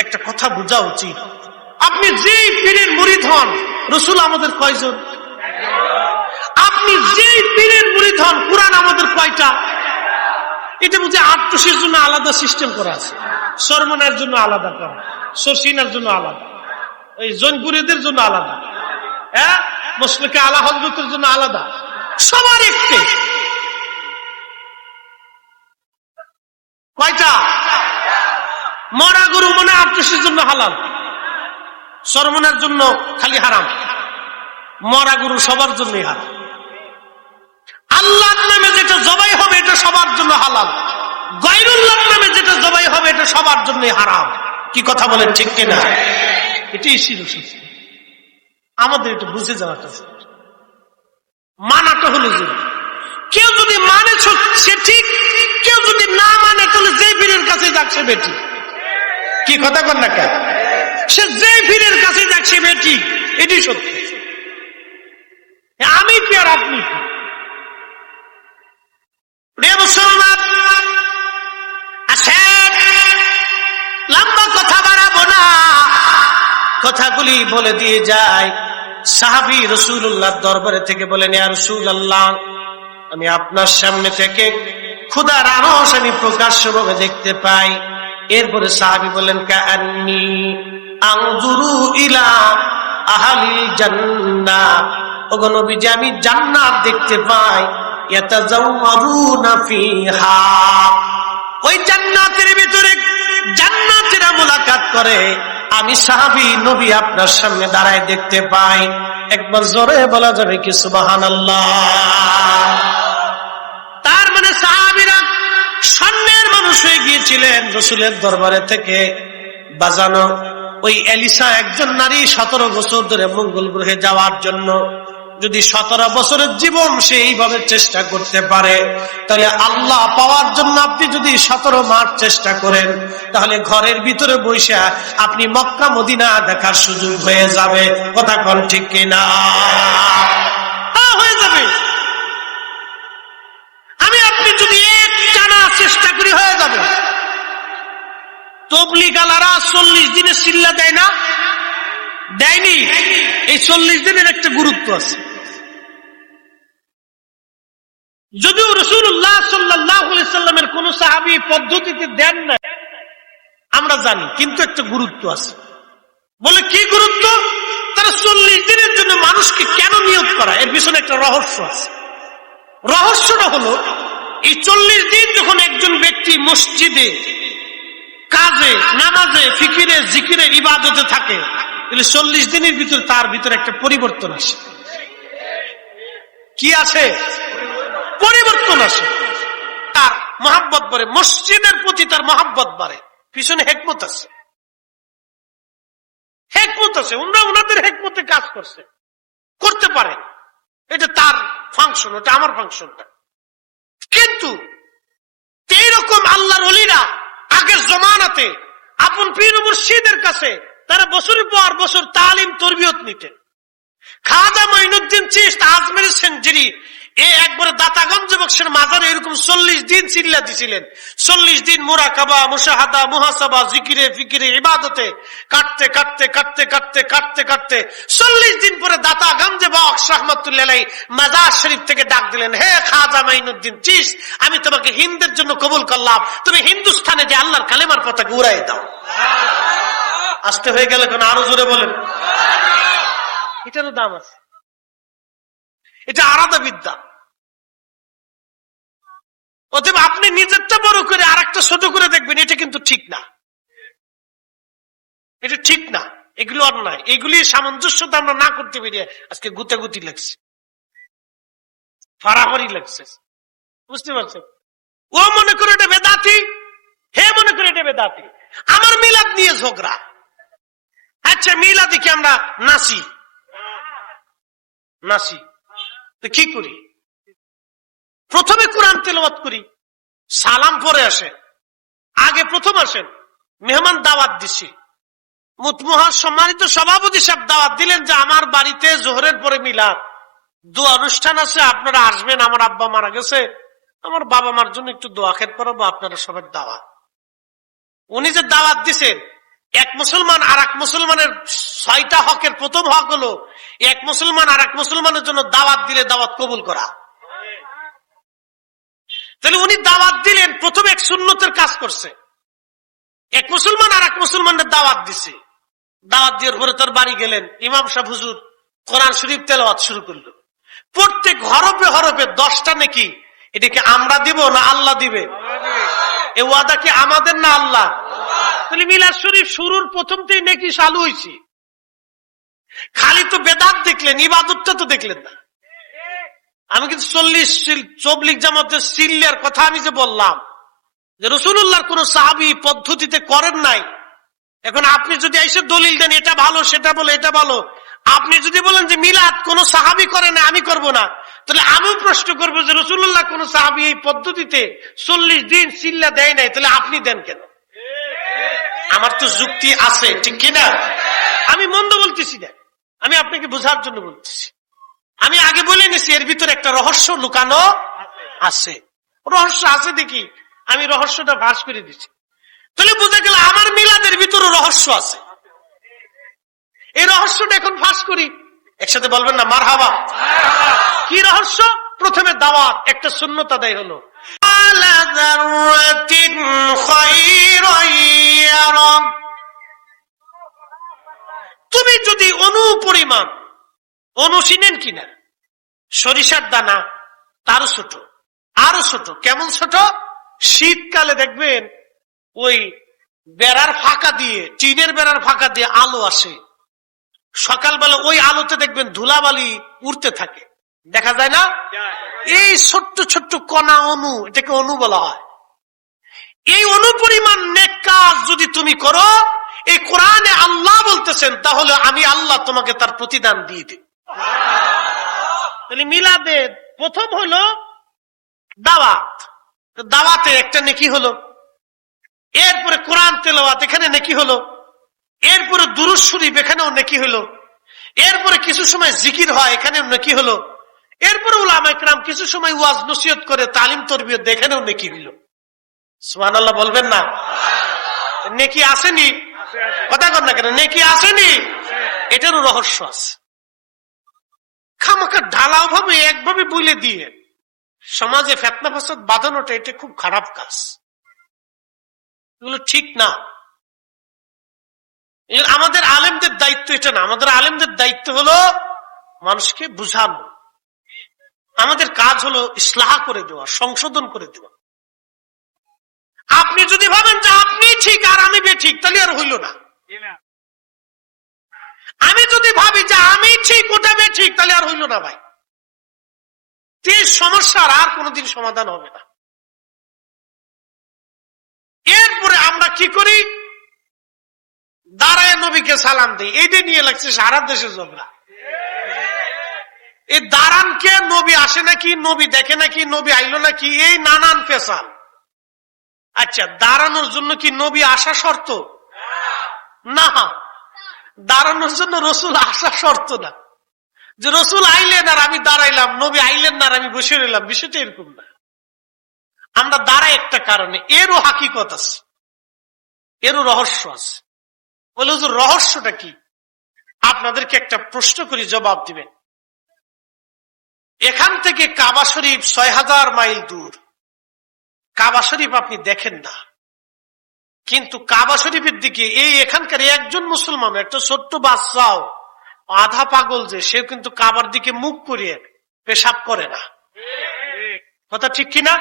একটা কথা বোঝা উচিত। আপনি যেই পীরের মুরিদ হন, রাসূল আমাদের কয়জন? আপনি যেই পীরের মুরিদ হন, কুরআন আমাদের কয়টা? এটা বুঝে আটটুসির জন্য আলাদা সিস্টেম করা আছে, সরমনের জন্য আলাদা করা, সরসিনার জন্য আলাদা, এই জৈনপুরীদের জন্য আলাদা, হ্যাঁ, মুসলিকে আলা হযরতের জন্য আলাদা, সবার একটি। কয়টা? মরা গরু মনে আটটুসির জন্য হালাল, সরমনের জন্য খালি হারাম, মরা গরু সবার জন্যই হারাম। আল্লাহর নামে যেটা জবাই হবে এটা সবার জন্য হালাল, গায়রুল্লাহর নামে যেটা জবাই হবে এটা সবার জন্যই হারাম। কি কথা বলেন, ঠিক কিনা? এটাই শিরোশির। আমাদের এটা বুঝে যাওয়াটা, মানাটা হলো যে কেউ যদি মানে সে ঠিক, কেউ যদি না মানে তাহলে যে পীরের কাছে যাক সে বেটি। কি কথা বল না কেন? সে যে পীরের কাছে যাক সে বেটি, এটাই সত্যি। আমি কি আর আপনি কি? লম্বা কথা বাড়াবো না, কথাগুলি বলে দিয়ে যায়। সাহাবী রাসূলুল্লাহর দরবারে থেকে বলেন, ইয়া রাসূলুল্লাহ, আমি আপনার সামনে থেকে ক্ষুধার আরশ আমি প্রকাশ্যভাবে দেখতে পাই। এরপরে সাহাবী বলেন, কাআন্নী আনজুরু ইলা আহলিল জান্নাহ, ওগো নবীজি আমি জান্নাত দেখতে পাই। ইয়াতাজাওয়ারুনা ফিহা, ওই জান্নাতের ভিতরে জান্নাতীরা মুলাকাত করে, আমি সাহাবী নবী আপনার সামনে দাঁড়ায় দেখতে পাই। একবার জোরে বলা যাবে কি সুবহানাল্লাহ? তার মানে সাহাবীরা সম্মানের মানুষ হয়ে গিয়েছিলেন রাসূলের দরবারে থেকে বাজানো। ওই এলিসা একজন নারী 17 বছর ধরে মঙ্গল গ্রহে যাওয়ার জন্য, যদি 17 বছরের জীবন সে এইভাবে চেষ্টা করতে পারে, তাহলে আল্লাহ পাওয়ার জন্য আপনি যদি 17 মাস চেষ্টা করেন, তাহলে ঘরের ভিতরে বসে আপনি মক্কা মদিনা দেখার সুযোগ হয়ে যাবে। কথা কোন ঠিক কিনা? হয়ে যাবে। আমি আপনি যদি এক টানা চেষ্টা করি হয়ে যাবে। তবলিগালারা 40 দিনে সিল্লা দেয় না? দেয়নি। এই 40 দিনের একটা গুরুত্ব আছে। যদিও রাসূলুল্লাহ সাল্লাল্লাহু আলাইহি সাল্লামের কোন সাহাবী পদ্ধতিতে দেন না আমরা জানি, কিন্তু একটা গুরুত্ব আছে। বলে কি গুরুত্ব? তারা 40 দিনের জন্য মানুষকে কেন নিয়োগ করা, এর পিছনে একটা রহস্য আছে। রহস্যটা হলো, এই 40 দিন যখন একজন ব্যক্তি মসজিদে কাজে, নামাজে, ফিকিরে, জিকিরে, ইবাদতে থাকে, তাহলে 40 দিনের ভিতরে তার ভিতরে একটা পরিবর্তন আসে। কি আছে? পরিবর্তন আসে। তার মহব্বত বাড়ে, মসজিদের প্রতি তার মহব্বত বাড়ে, পিছনে হেকমত আছে, হেকমত আছে। ওনাদের হেকমতে কাজ করছে, করতে পারে, এটা তার ফাংশন, ওটা আমার ফাংশনটা। কিন্তু এইরকম আল্লাহর ওলিরা আগের জমানাতে আপন পীর মুর্শিদের কাছে তারা বছরের পর বছর তালিম তরবিয়ত নিতেন। খাজা মাইনুদ্দিন চিশতি আজমেরি সেঞ্চুরি একবারে দাতাগঞ্জ বক্সের মাজারে এরকম 40 দিন চিল্লা দিছিলেন। 40 দিন মুরাকাবা, মুশাহাদা, মুহাসাবা, জিকিরে ফিকিরে ইবাদতে কাটতে কাটতে কাটতে কাটতে কাটতে কাটতে 40 দিন পরে দাতাগঞ্জে বক্স রহমাতুল্লাহ আলাইহি মাজার শরীফ থেকে ডাক দিলেন, হে খাজা মাইনুদ্দিন চিশতি, আমি তোমাকে হিন্দের জন্য কবুল করলাম, তুমি হিন্দুস্তানে যে আল্লাহর কালেমার পতাকা উড়াই দাও। আসতে হয়ে গেলে কোন আরো জোরে বলেন। এটারও দাম আছে, এটা আলাদা বিদ্যা। অতএব আপনি নিজেরটা বড় করে আর একটা ছোট করে দেখবেন, এটা কিন্তু ঠিক না, এটা ঠিক না, এগুলো অন্যায়। এগুলি সামঞ্জস্যতা আমরা না করতে পেরে আজকে গুতাগুতি লাগছে, ফাড়াফাড়ি লাগছে, বুঝতে পারছেন? ও মনে করে এটা বেদাতি, হে মনে করে এটা বেদাতি। আমার মিলাদ নিয়ে ঝগড়া। আচ্ছা, মিলাদি কি আমরা নাচি? নাচি তো কি করি? প্রথমে কোরআন তেলাওয়াত করি, সালাম পরে আসে, আগে প্রথম আসেন, মেহমান দাওয়াত দিছি, মুতমহার সম্মানিত সভাপতি সাহেব দাওয়াত দিলেন যে আমার বাড়িতে জোহরের পরে মিলাদ, দোয়া অনুষ্ঠান আছে, আপনারা আসবেন, আমার আব্বা মারা গেছে, আমার বাবা মার জন্য একটু দোয়া খেত করাবো, আপনারা সবার দাওয়াত। উনি যে দাওয়াত দিছেন, এক মুসলমান আর এক মুসলমানের 6টা হকের প্রথম হক হলো এক মুসলমান আর এক মুসলমানের জন্য দাওয়াত দিলে দাওয়াত কবুল করা। তাহলে উনি দাওয়াত দিলেন, প্রথম এক সুন্নতের কাজ করছে, এক মুসলমান আর এক মুসলমানের দাওয়াত দিছে। দাওয়াত দিয়ে পরে তার বাড়ি গেলেন, ইমাম সাহেব হুজুর কোরআন শরীফ তেলাওয়াত শুরু করলো। প্রত্যেক হরফে হরফে 10টা নেকি। এটাকে আমরা দিব না আল্লাহ দিবে? এ ওয়াদা কি আমাদের না আল্লাহ? তাহলে মিলাদ শরীফ শুরুর প্রথমতেই নেকি চালু হয়েছে। খালি তো বেদাত দেখলেন, ইবাদতটা তো দেখলেন না। আমি কিন্তু 40 জামাতের সিল্লার কথা আমি যে বললাম যে রাসূলুল্লাহর কোন সাহাবী পদ্ধতিতে করেন নাই। এখন আপনি যদি এসে দলিল দেন এটা ভালো সেটা বলে এটা ভালো, আপনি যদি বলেন যে মিলাদ কোন সাহাবী করে না আমি করব না, তাহলে আমিও প্রশ্ন করবো যে রাসূলুল্লাহ কোন সাহাবী এই পদ্ধতিতে 40 দিন সিল্লা দেয় নাই, তাহলে আপনি দেন কেন? আমার তো যুক্তি আছে, ঠিক কিনা? আমি মন্দ বলতেছি না, আমি আপনাকে বোঝার জন্য বলতেছি। আমি আগে বলে নিছি এর ভিতরে একটা রহস্য লুকানো আছে। রহস্য আছে দেখি আমি রহস্যটা ভাস করে দিচ্ছি। তাহলে বোঝা গেল আমার মিলাদের ভিতরে রহস্য আছে। এই রহস্যটা এখন ফাঁস করি, একসাথে বলবেন না মারহাবা? কি রহস্য? প্রথমে দাওয়াত, একটা সুন্নত আদায় হলো। তুমি যদি অনুপরিমাণ, অনু চিনেন কিনা? সরিষার দানা তারও ছোট, আরো ছোট। কেমন ছোট? শীতকালে দেখবেন ওই বেড়ার ফাঁকা দিয়ে, টিনের বেড়ার ফাঁকা দিয়ে আলো আসে, সকালবেলা ওই আলোতে দেখবেন ধুলাবালি উড়তে থাকে, দেখা যায় না? এই ছোট্ট ছোট্ট কণা অনু, এটাকে অনু বলা হয়। এই অনুপরিমাণ নেক কাজ যদি তুমি করো, এই কোরআনে আল্লাহ বলতেছেন, তাহলে আমি আল্লাহ তোমাকে তার প্রতিদান দিয়ে দিই। তাহলে মিলাদের প্রথম হলো দাওয়াত, দাওয়াতে একটা নেকি হলো। এরপরে কোরআন তেলাওয়াত, এখানে নেকি হলো। এরপরে দুরূদ শরীফ, এখানেও নেকি হলো। এরপরে কিছু সময় জিকির হয়, এখানেও নেকি হলো। এরপরে উলামায়ে কেরাম কিছু সময় ওয়াজ নসিহত করে, তালিম তরবিয়ত, এখানেও নেকি হলো। সুবহানাল্লাহ বলবেন না? নেকি আসেনি? কথা কর না কেন? নেকি আসেনি? এটারও রহস্য আছে। খামাখা ঢালাও ভাবে একভাবে বলে দিয়ে সমাজে ফিতনা ফাসাদ বাঁধানোটা, এটা খুব খারাপ কাজ, এগুলো ঠিক না। আমাদের আলেমদের দায়িত্ব এটা না। আমাদের আলেমদের দায়িত্ব হলো মানুষকে বুঝানো। আমাদের কাজ হলো ইসলাহ করে দেওয়া, সংশোধন করে দেওয়া। আপনি যদি ভাবেন যে আপনি ঠিক আর আমি বেঠিক, তাহলে আর হইল না। আমি যদি ভাবি যে আমি ঠিক ওটা বেঠিক, তাহলে আর হইল না ভাই। এই সমস্যার আর কোনোদিন সমাধান হবে না। এরপরে আমরা কি করি? দাঁড়ায় নবীকে সালাম দিই। এইটা নিয়ে লাগছে সারা দেশে ঝগড়া। এই দাঁড়ানকে নবী আসে নাকি, নবী দেখে নাকি, নবী আইলো নাকি, এই নানান পেশাল। আচ্ছা, দাঁড়ানোর জন্য কি নবী আসা শর্ত? না, দাঁড়ানোর জন্য রসুল আসা শর্ত না। যে রসুল আইলেন আর আমি দাঁড়াইলাম, নবী আইলেন না আর আমি বসে রইলাম, বিষয়টা এরকম না। আমরা দাঁড়াই একটা কারণে, এরও হাকিকত আছে, এরও রহস্য আছে। বলে হুজুর রহস্যটা কি? আপনাদেরকে একটা প্রশ্ন করি, জবাব দিবেন। এখান থেকে কাবা শরীফ ৬০০০ মাইল দূর। কাবা শরীফ আপনি দেখেন না, কিন্তু কাবা শরীফের দিকে এই এখানকার একজন মুসলমান, একটা ছোট্ট বাচ্চাও আধা পাগল যে, সে কিন্তু কাবার দিকে মুখ করিয়ে পেশাব করে না। কথা ঠিক কিনা?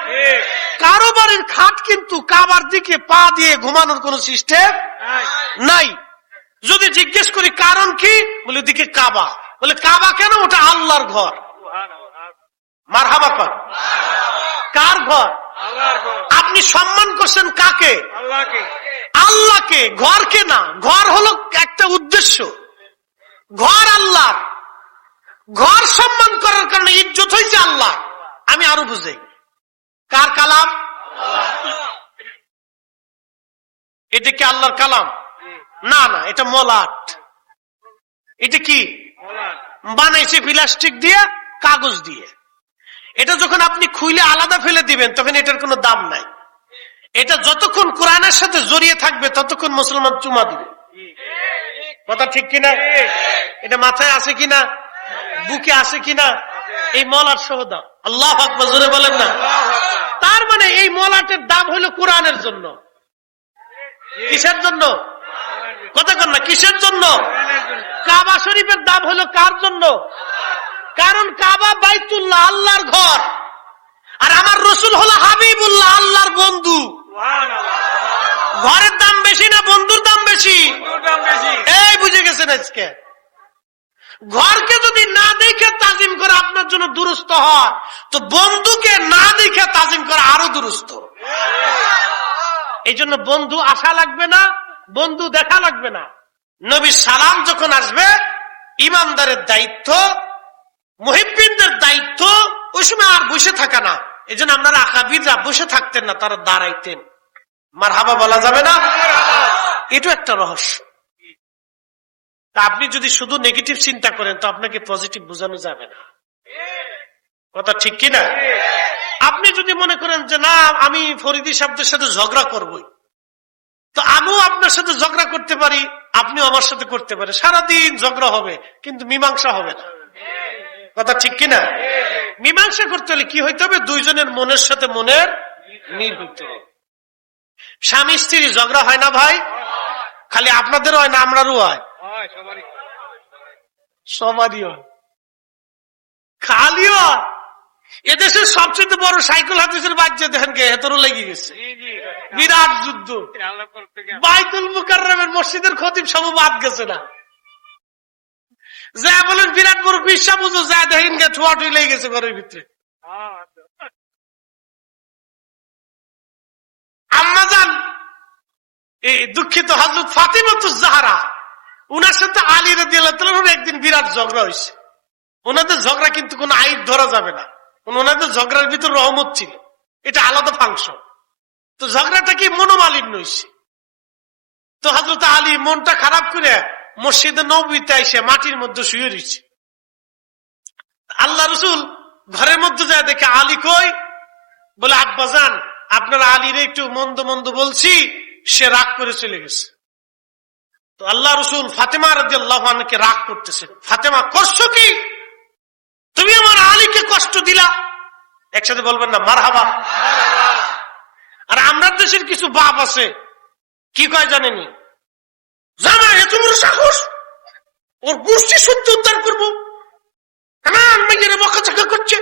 কারো বাড়ির খাট কিন্তু কাবার দিকে পা দিয়ে ঘুমানোর কোন সিস্টেম নাই। যদি জিজ্ঞেস করি কারণ কি, বলে দিকে কাবা। বলে কাবা কেন? ওটা আল্লাহর ঘর। মারহাবা কর। কার ঘর? আপনি সম্মান করছেন কাকে? আল্লাহকে। ঘরকে না। ঘর হলো একটা উদ্দেশ্য, ঘর আল্লাহ। ঘর সম্মান করার কারণে ইজ্জত হয়েছে আল্লাহ। আমি আরো বুঝাই, কার কালাম? এটা কি আল্লাহর কালাম? না না, এটা মলাট। এটা কি বানাইছে? প্লাস্টিক দিয়ে, কাগজ দিয়ে। এটা যখন আপনি খুলে আলাদা ফেলে দিবেন তখন এটার কোনো দাম নাই। এটা যতক্ষণ কোরআনের সাথে জড়িয়ে থাকবে ততক্ষণ মুসলমান চুমা দিবে। কথা ঠিক কিনা? এটা মাথায় আছে কিনা, বুকে আছে কিনা? এই মলাট সহ দাম। আল্লাহু আকবার, জোরে বলেন না। তার মানে এই মলাটের দাম হলো কোরআনের জন্য। কিসের জন্য? কথা কন না, কিসের জন্য? কাবা শরীফের দাম হলো কার জন্য? কারণ কাবা বাইতুল্লাহ, আল্লাহর ঘর। আর আমার রসুল হলো হাবিবুল্লাহ, আল্লাহর বন্ধু। ঘরের দাম বেশি না বন্ধুর দাম বেশি? এই বুঝে গেছেন আজকে। ঘরকে যদি না দেখে তাজিম করা আপনার জন্য দুরুস্ত হয়, তো বন্ধুকে না দেখে তাজিম করা আরো দুরুস্ত। এই জন্য বন্ধু আসা লাগবে না, বন্ধু দেখা লাগবে না। নবীর সালাম যখন আসবে, ইমানদারের দায়িত্ব, মুহিব্বিনদের দায়িত্ব ওই সময় আর বসে থাকা না। এই জন্য আপনারা আকাবিররা বসে থাকতেন না, তারা দাঁড়াইতেন। মারহাবা বলা যাবে না? এটা একটা রহস্য। তা আপনি যদি শুধু নেগেটিভ চিন্তা করেন তো আপনাকে পজিটিভ বোঝানো যাবে না। কথা ঠিক কিনা? আপনি যদি মনে করেন যে না, আমি ফরিদি সাহেবদের সাথে ঝগড়া করবই, তো আমিও আপনার সাথে ঝগড়া করতে পারি, আপনিও আমার সাথে করতে পারেন। সারাদিন ঝগড়া হবে কিন্তু মীমাংসা হবে না। কথা ঠিক কিনা? মীমাংসা করতে হলে কি হইতে হবে? দুইজনের মনের সাথে মনের মিল হইতে হবে। স্বামী স্ত্রী ঝগড়া হয় না ভাই? খালি আপনাদেরও হয় না, আমরারও হয়? সবারই হয়, খালিও হয়। এদেশের সবচেয়ে বড় সাইকেল হাদিসের বাজ্যে দেখেন কে হেতরও লেগে গেছে, বিরাট যুদ্ধ। বাইতুল মুকাররমের মসজিদের খতিব সব বাদ গেছে না, যা বলেন বিরাট বড় বিশ্বাস বুঝো, যা দেখেন গে ঠুয়াঠুই লেগে গেছে ঘরের ভিতরে। আম্মা জান, দুঃখিত, হযরত ফাতিমাতুজ জাহরা, উনার সাথে আলী রাদিয়াল্লাহু তাআলা একদিন বিরাট ঝগড়া হয়েছে। ওনাদের ঝগড়া কিন্তু কোন আইন ধরা যাবে না, ওনাদের ঝগড়ার ভিতর রহমত ছিল, এটা আলাদা ফাংশন। তো ঝগড়াটা কি মনোমালিন্য হয়েছে। তো হযরত আলী মনটা খারাপ করে মসজিদে নববীতে এসে মাটির মধ্যে শুয়ে রয়েছে। আল্লাহ রসুল ঘরের মধ্যে যায়, দেখে আলী কই? বলে আব্বাজান, আপনার আলীর একটু মন্দ মন্দ বলছি, সে রাগ করে চলে গেছে। তো আল্লাহ রসুল ফাতেমা রাদিয়াল্লাহু আনহাকে রাগ করতেছেন। ফাতেমা, করছো কি? তুমি আমার আলীকে কষ্ট দিলা। একসাথে বলবেন না মারহাবা। আর আমরা দেশের কিছু বাপ আছে, কি কয় জানেনি? জামাই এত বড় সাহস, ওর গোষ্ঠী সত্য উদ্ধার করবো, মেয়েরা বকাঝকা করছে।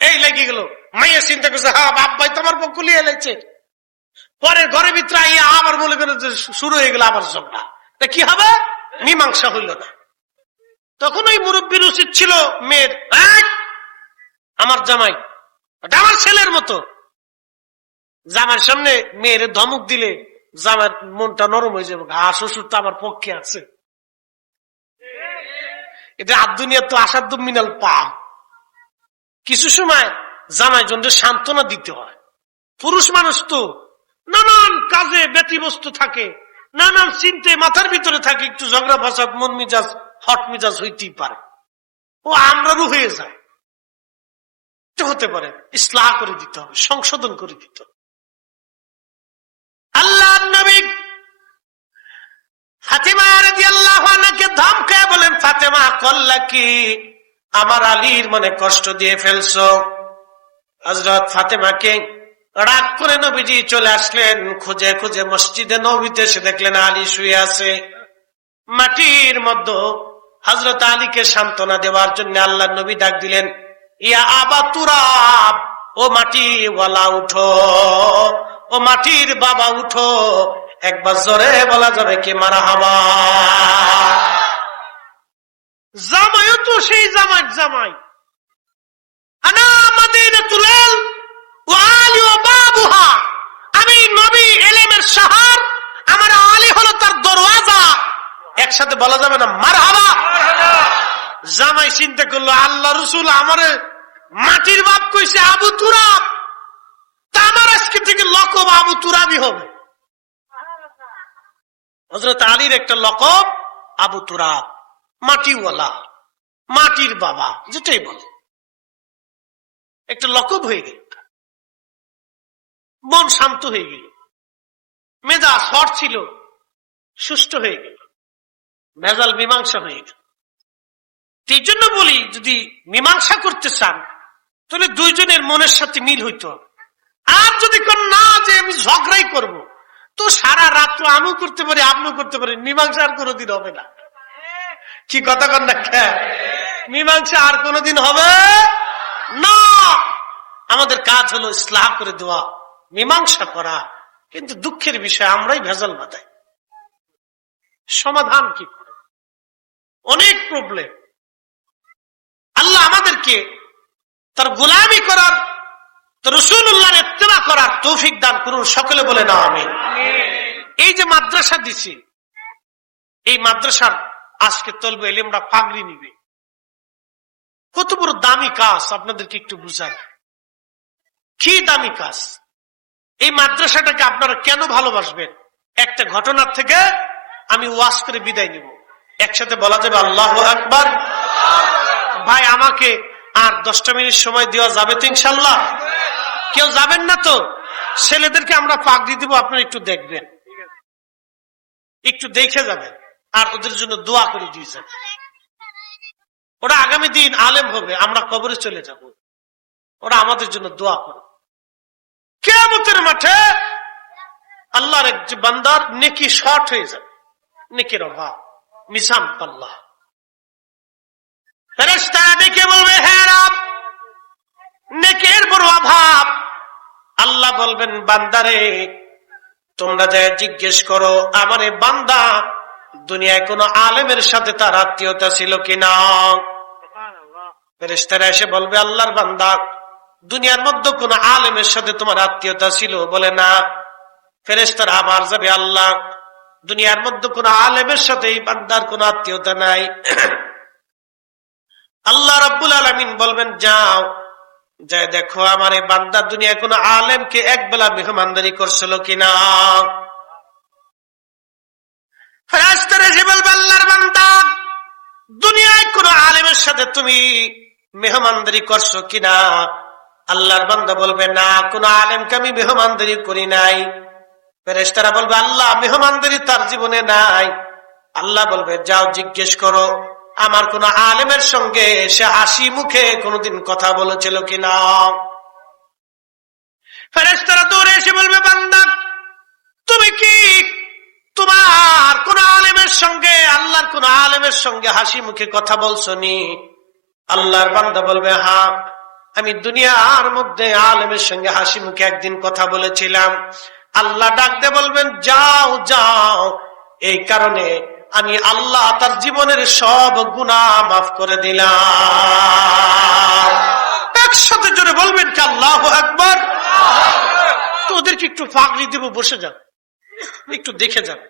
এই লেগে গেল, মাইয়া চিন্তা করছে, হ্যাঁ বাপ ভাই তোমার পক্ষ লিয়ে এলেছে। পরে ঘরের ভিতরে আইয়া আবার মনে করে শুরু হয়ে গেল আবার ঝগড়া। তা কি হবে? মীমাংসা হইল না। তখন ওই মুরব্বীর উচিত ছিল মেয়ের, আমার জামাই আমার ছেলের মতো, জামার সামনে মেয়ের ধমক দিলে জামার মনটা নরম হয়ে যাবে, শ্বশুর তো আমার পক্ষে আছে। এটা আদুনিয়া তো আসাধ্য মিনাল পা। কিছু সময় জামাই জন্য সান্ত্বনা দিতে হয়। পুরুষ মানুষ তো নানান কাজে ব্যতিব্যস্ত থাকে, নানান চিন্তে মাথার ভিতরে থাকে, একটু ঝগড়া ফাসাদ মন মিজাজ হট মিজাজ হইতেই পারে, ও আমরারও হয়ে যায়। হতে পারে, ইসলাহ করে দিতে হবে, সংশোধন করে দিতে হবে। আল্লাহ নবী ফাতেমা রাদিয়াল্লাহু আনহাকে ধমকায় বলেন, ফাতেমা কল্লা কি, আমার আলীর মনে কষ্ট দিয়ে ফেলছো। হযরত ফাতেমাকে রাগ করে নবীজি চলে আসলেন, খুঁজে খুঁজে মসজিদে নববীতে এসে দেখলেন আলী শুয়ে আছে মাটির মধ্যে। হযরত আলীকে সান্ত্বনা দেওয়ার জন্য আল্লাহ নবী ডাক দিলেন, ইয়া আবা তুরাব, ও মাটি ওয়ালা উঠো, ও মাটির বাবা উঠো। একবার জোরে বলা যাবে কি মারহাবা। জামাইও তো সেই জামাই জামাই, আনা মাদিনাতুল ইলম ওয়া আলী ওয়া বাবুহা, আমি নবী ইলমের শহর, আমার আলী হলো তার দরওয়াজা। একসাথে বলা যাবে না মারহাবা। জামাই চিন্তা করলো, আল্লাহ রাসূল আমারে মাটির বাপ কইছে আবু তুরাব, তা আমার আজকে থেকে লকব আবু তুরাবই হবে। হযরত আলীর একটা লকব আবু তুরাব, মাটিওয়ালা, মাটির বাবা, যেটাই বলে একটা লকব হয়ে গেল। মন শান্ত হয়ে গেল, মেজাজ হট ছিল সুষ্ঠু হয়ে গেল, ভেজাল মীমাংসা হয়ে গেল। এই জন্য বলি, যদি মীমাংসা করতে চান তাহলে দুইজনের মনের সাথে মিল হইতে হবে। আর যদি কোন না যে আমি ঝগড়াই করব, তো সারা রাত্র আমিও করতে পারি আপনিও করতে পারি, মীমাংসা আর কোনোদিন হবে না। কি কথা কন না, মীমাংসা আর কোনোদিন হবে না। আমাদের কাজ হলো ইসলাহ করে দেওয়া, মীমাংসা করা। কিন্তু দুঃখের বিষয় আমরাই ভেজাল বাঁধাই। সমাধান কি করে? অনেক প্রবলেম। আল্লাহ আমাদেরকে তার গোলামি করার, রাসূলুল্লাহর ইত্তেবা করার তৌফিক দান করুন। সকলে বলে না আমিন। এই যে মাদ্রাসা দিছি, এই মাদ্রাসার আজকে তলবে ইলমরা পাগড়ি নিবে, কত বড় দামি কাজ আপনাদেরকে একটু বুঝাই। কি দামি কাজ! এই মাদ্রাসাটাকে আপনারা কেন ভালোবাসবেন? একটা ঘটনার থেকে আমি ওয়াজ করে বিদায় নিব। একসাথে বলা যাবে আল্লাহু আকবার। ভাই, আমাকে আর 10টা মিনিট সময় দেওয়া যাবে তো ইনশাল্লাহ? কেউ যাবেন না তো? ছেলেদেরকে আমরা পাগড়ি দিব, আপনারা একটু দেখবেন, একটু দেখে যাবেন, আর ওদের জন্য দোয়া করে দিয়েছেন। ওরা আগামী দিন আলেম হবে, আমরা কবরে চলে যাব, ওরা আমাদের জন্য দোয়া করে। কিয়ামতের মাঠে আল্লাহর এক বান্দার নেকি শর্ট হয়ে যাবে, নেকির অভাব, মিজান পাল্লা। ফেরেশতারা ডেকে বলবে, হ্যাঁ রব, নেকির বড় অভাব। আল্লাহ বলবেন, বান্দারে তোমরা যায় জিজ্ঞেস করো আমারে বান্দা দুনিয়ায় কোন আলেমের সাথে তার আত্মীয়তা ছিল কিনা। ফেরেশতারা এসে বলবে, আল্লাহর বান্দা দুনিয়ার মধ্যে কোন আলেমের সাথে তোমার আত্মীয়তা ছিল? বলে না। ফেরেশতারা আবার যাবে, আল্লাহ দুনিয়ার মধ্যে কোন আলেমের সাথে এই বান্দার কোন আত্মীয়তা নাই। আল্লাহ রাব্বুল আলামিন বলবেন, যাও যাই দেখো আমার এই বান্দা দুনিয়ায় কোন আলেমকে একবেলা মেহমানদারি করছিল কিনা। ফেরেশতারা এসে বলবে, আল্লাহর বান্দা দুনিয়ায় কোন আলেমের সাথে তুমি মেহমানদারি করছো কিনা? আল্লাহর বান্দা বলবে, না, কোন আলেমকে আমি মেহমানদারি করি নাই। ফেরেশতারা বলবে, আল্লাহ মেহমানদারি তার জীবনে নাই। আল্লাহ বলবে, যাও জিজ্ঞেস করো আমার কোন আলেমের সঙ্গে সে হাসি মুখে কোনদিন কথা বলেছিল কিনা। ফেরেশতারা দৌড়ে এসে বলবে, বান্দা তুমি কি তোমার কোন আলেমের সঙ্গে, আল্লাহর কোন আলেমের সঙ্গে হাসি মুখে কথা বলছো নি? আল্লাহর বান্দা বলবে, হ্যাঁ, আমি দুনিয়ার মধ্যে আলেমের সঙ্গে হাসি মুখে একদিন কথা বলেছিলাম। আল্লাহ ডাকতে বলবেন, যাও যাও, এই কারণে আমি আল্লাহ তার জীবনের সব গুনাহ মাফ করে দিলাম। একসাথে জোরে বলবেন কি আল্লাহু আকবার। তো ওদেরকে আপনাদেরকে একটু পাগড়ি দেব, বসে যান, একটু দেখে যান।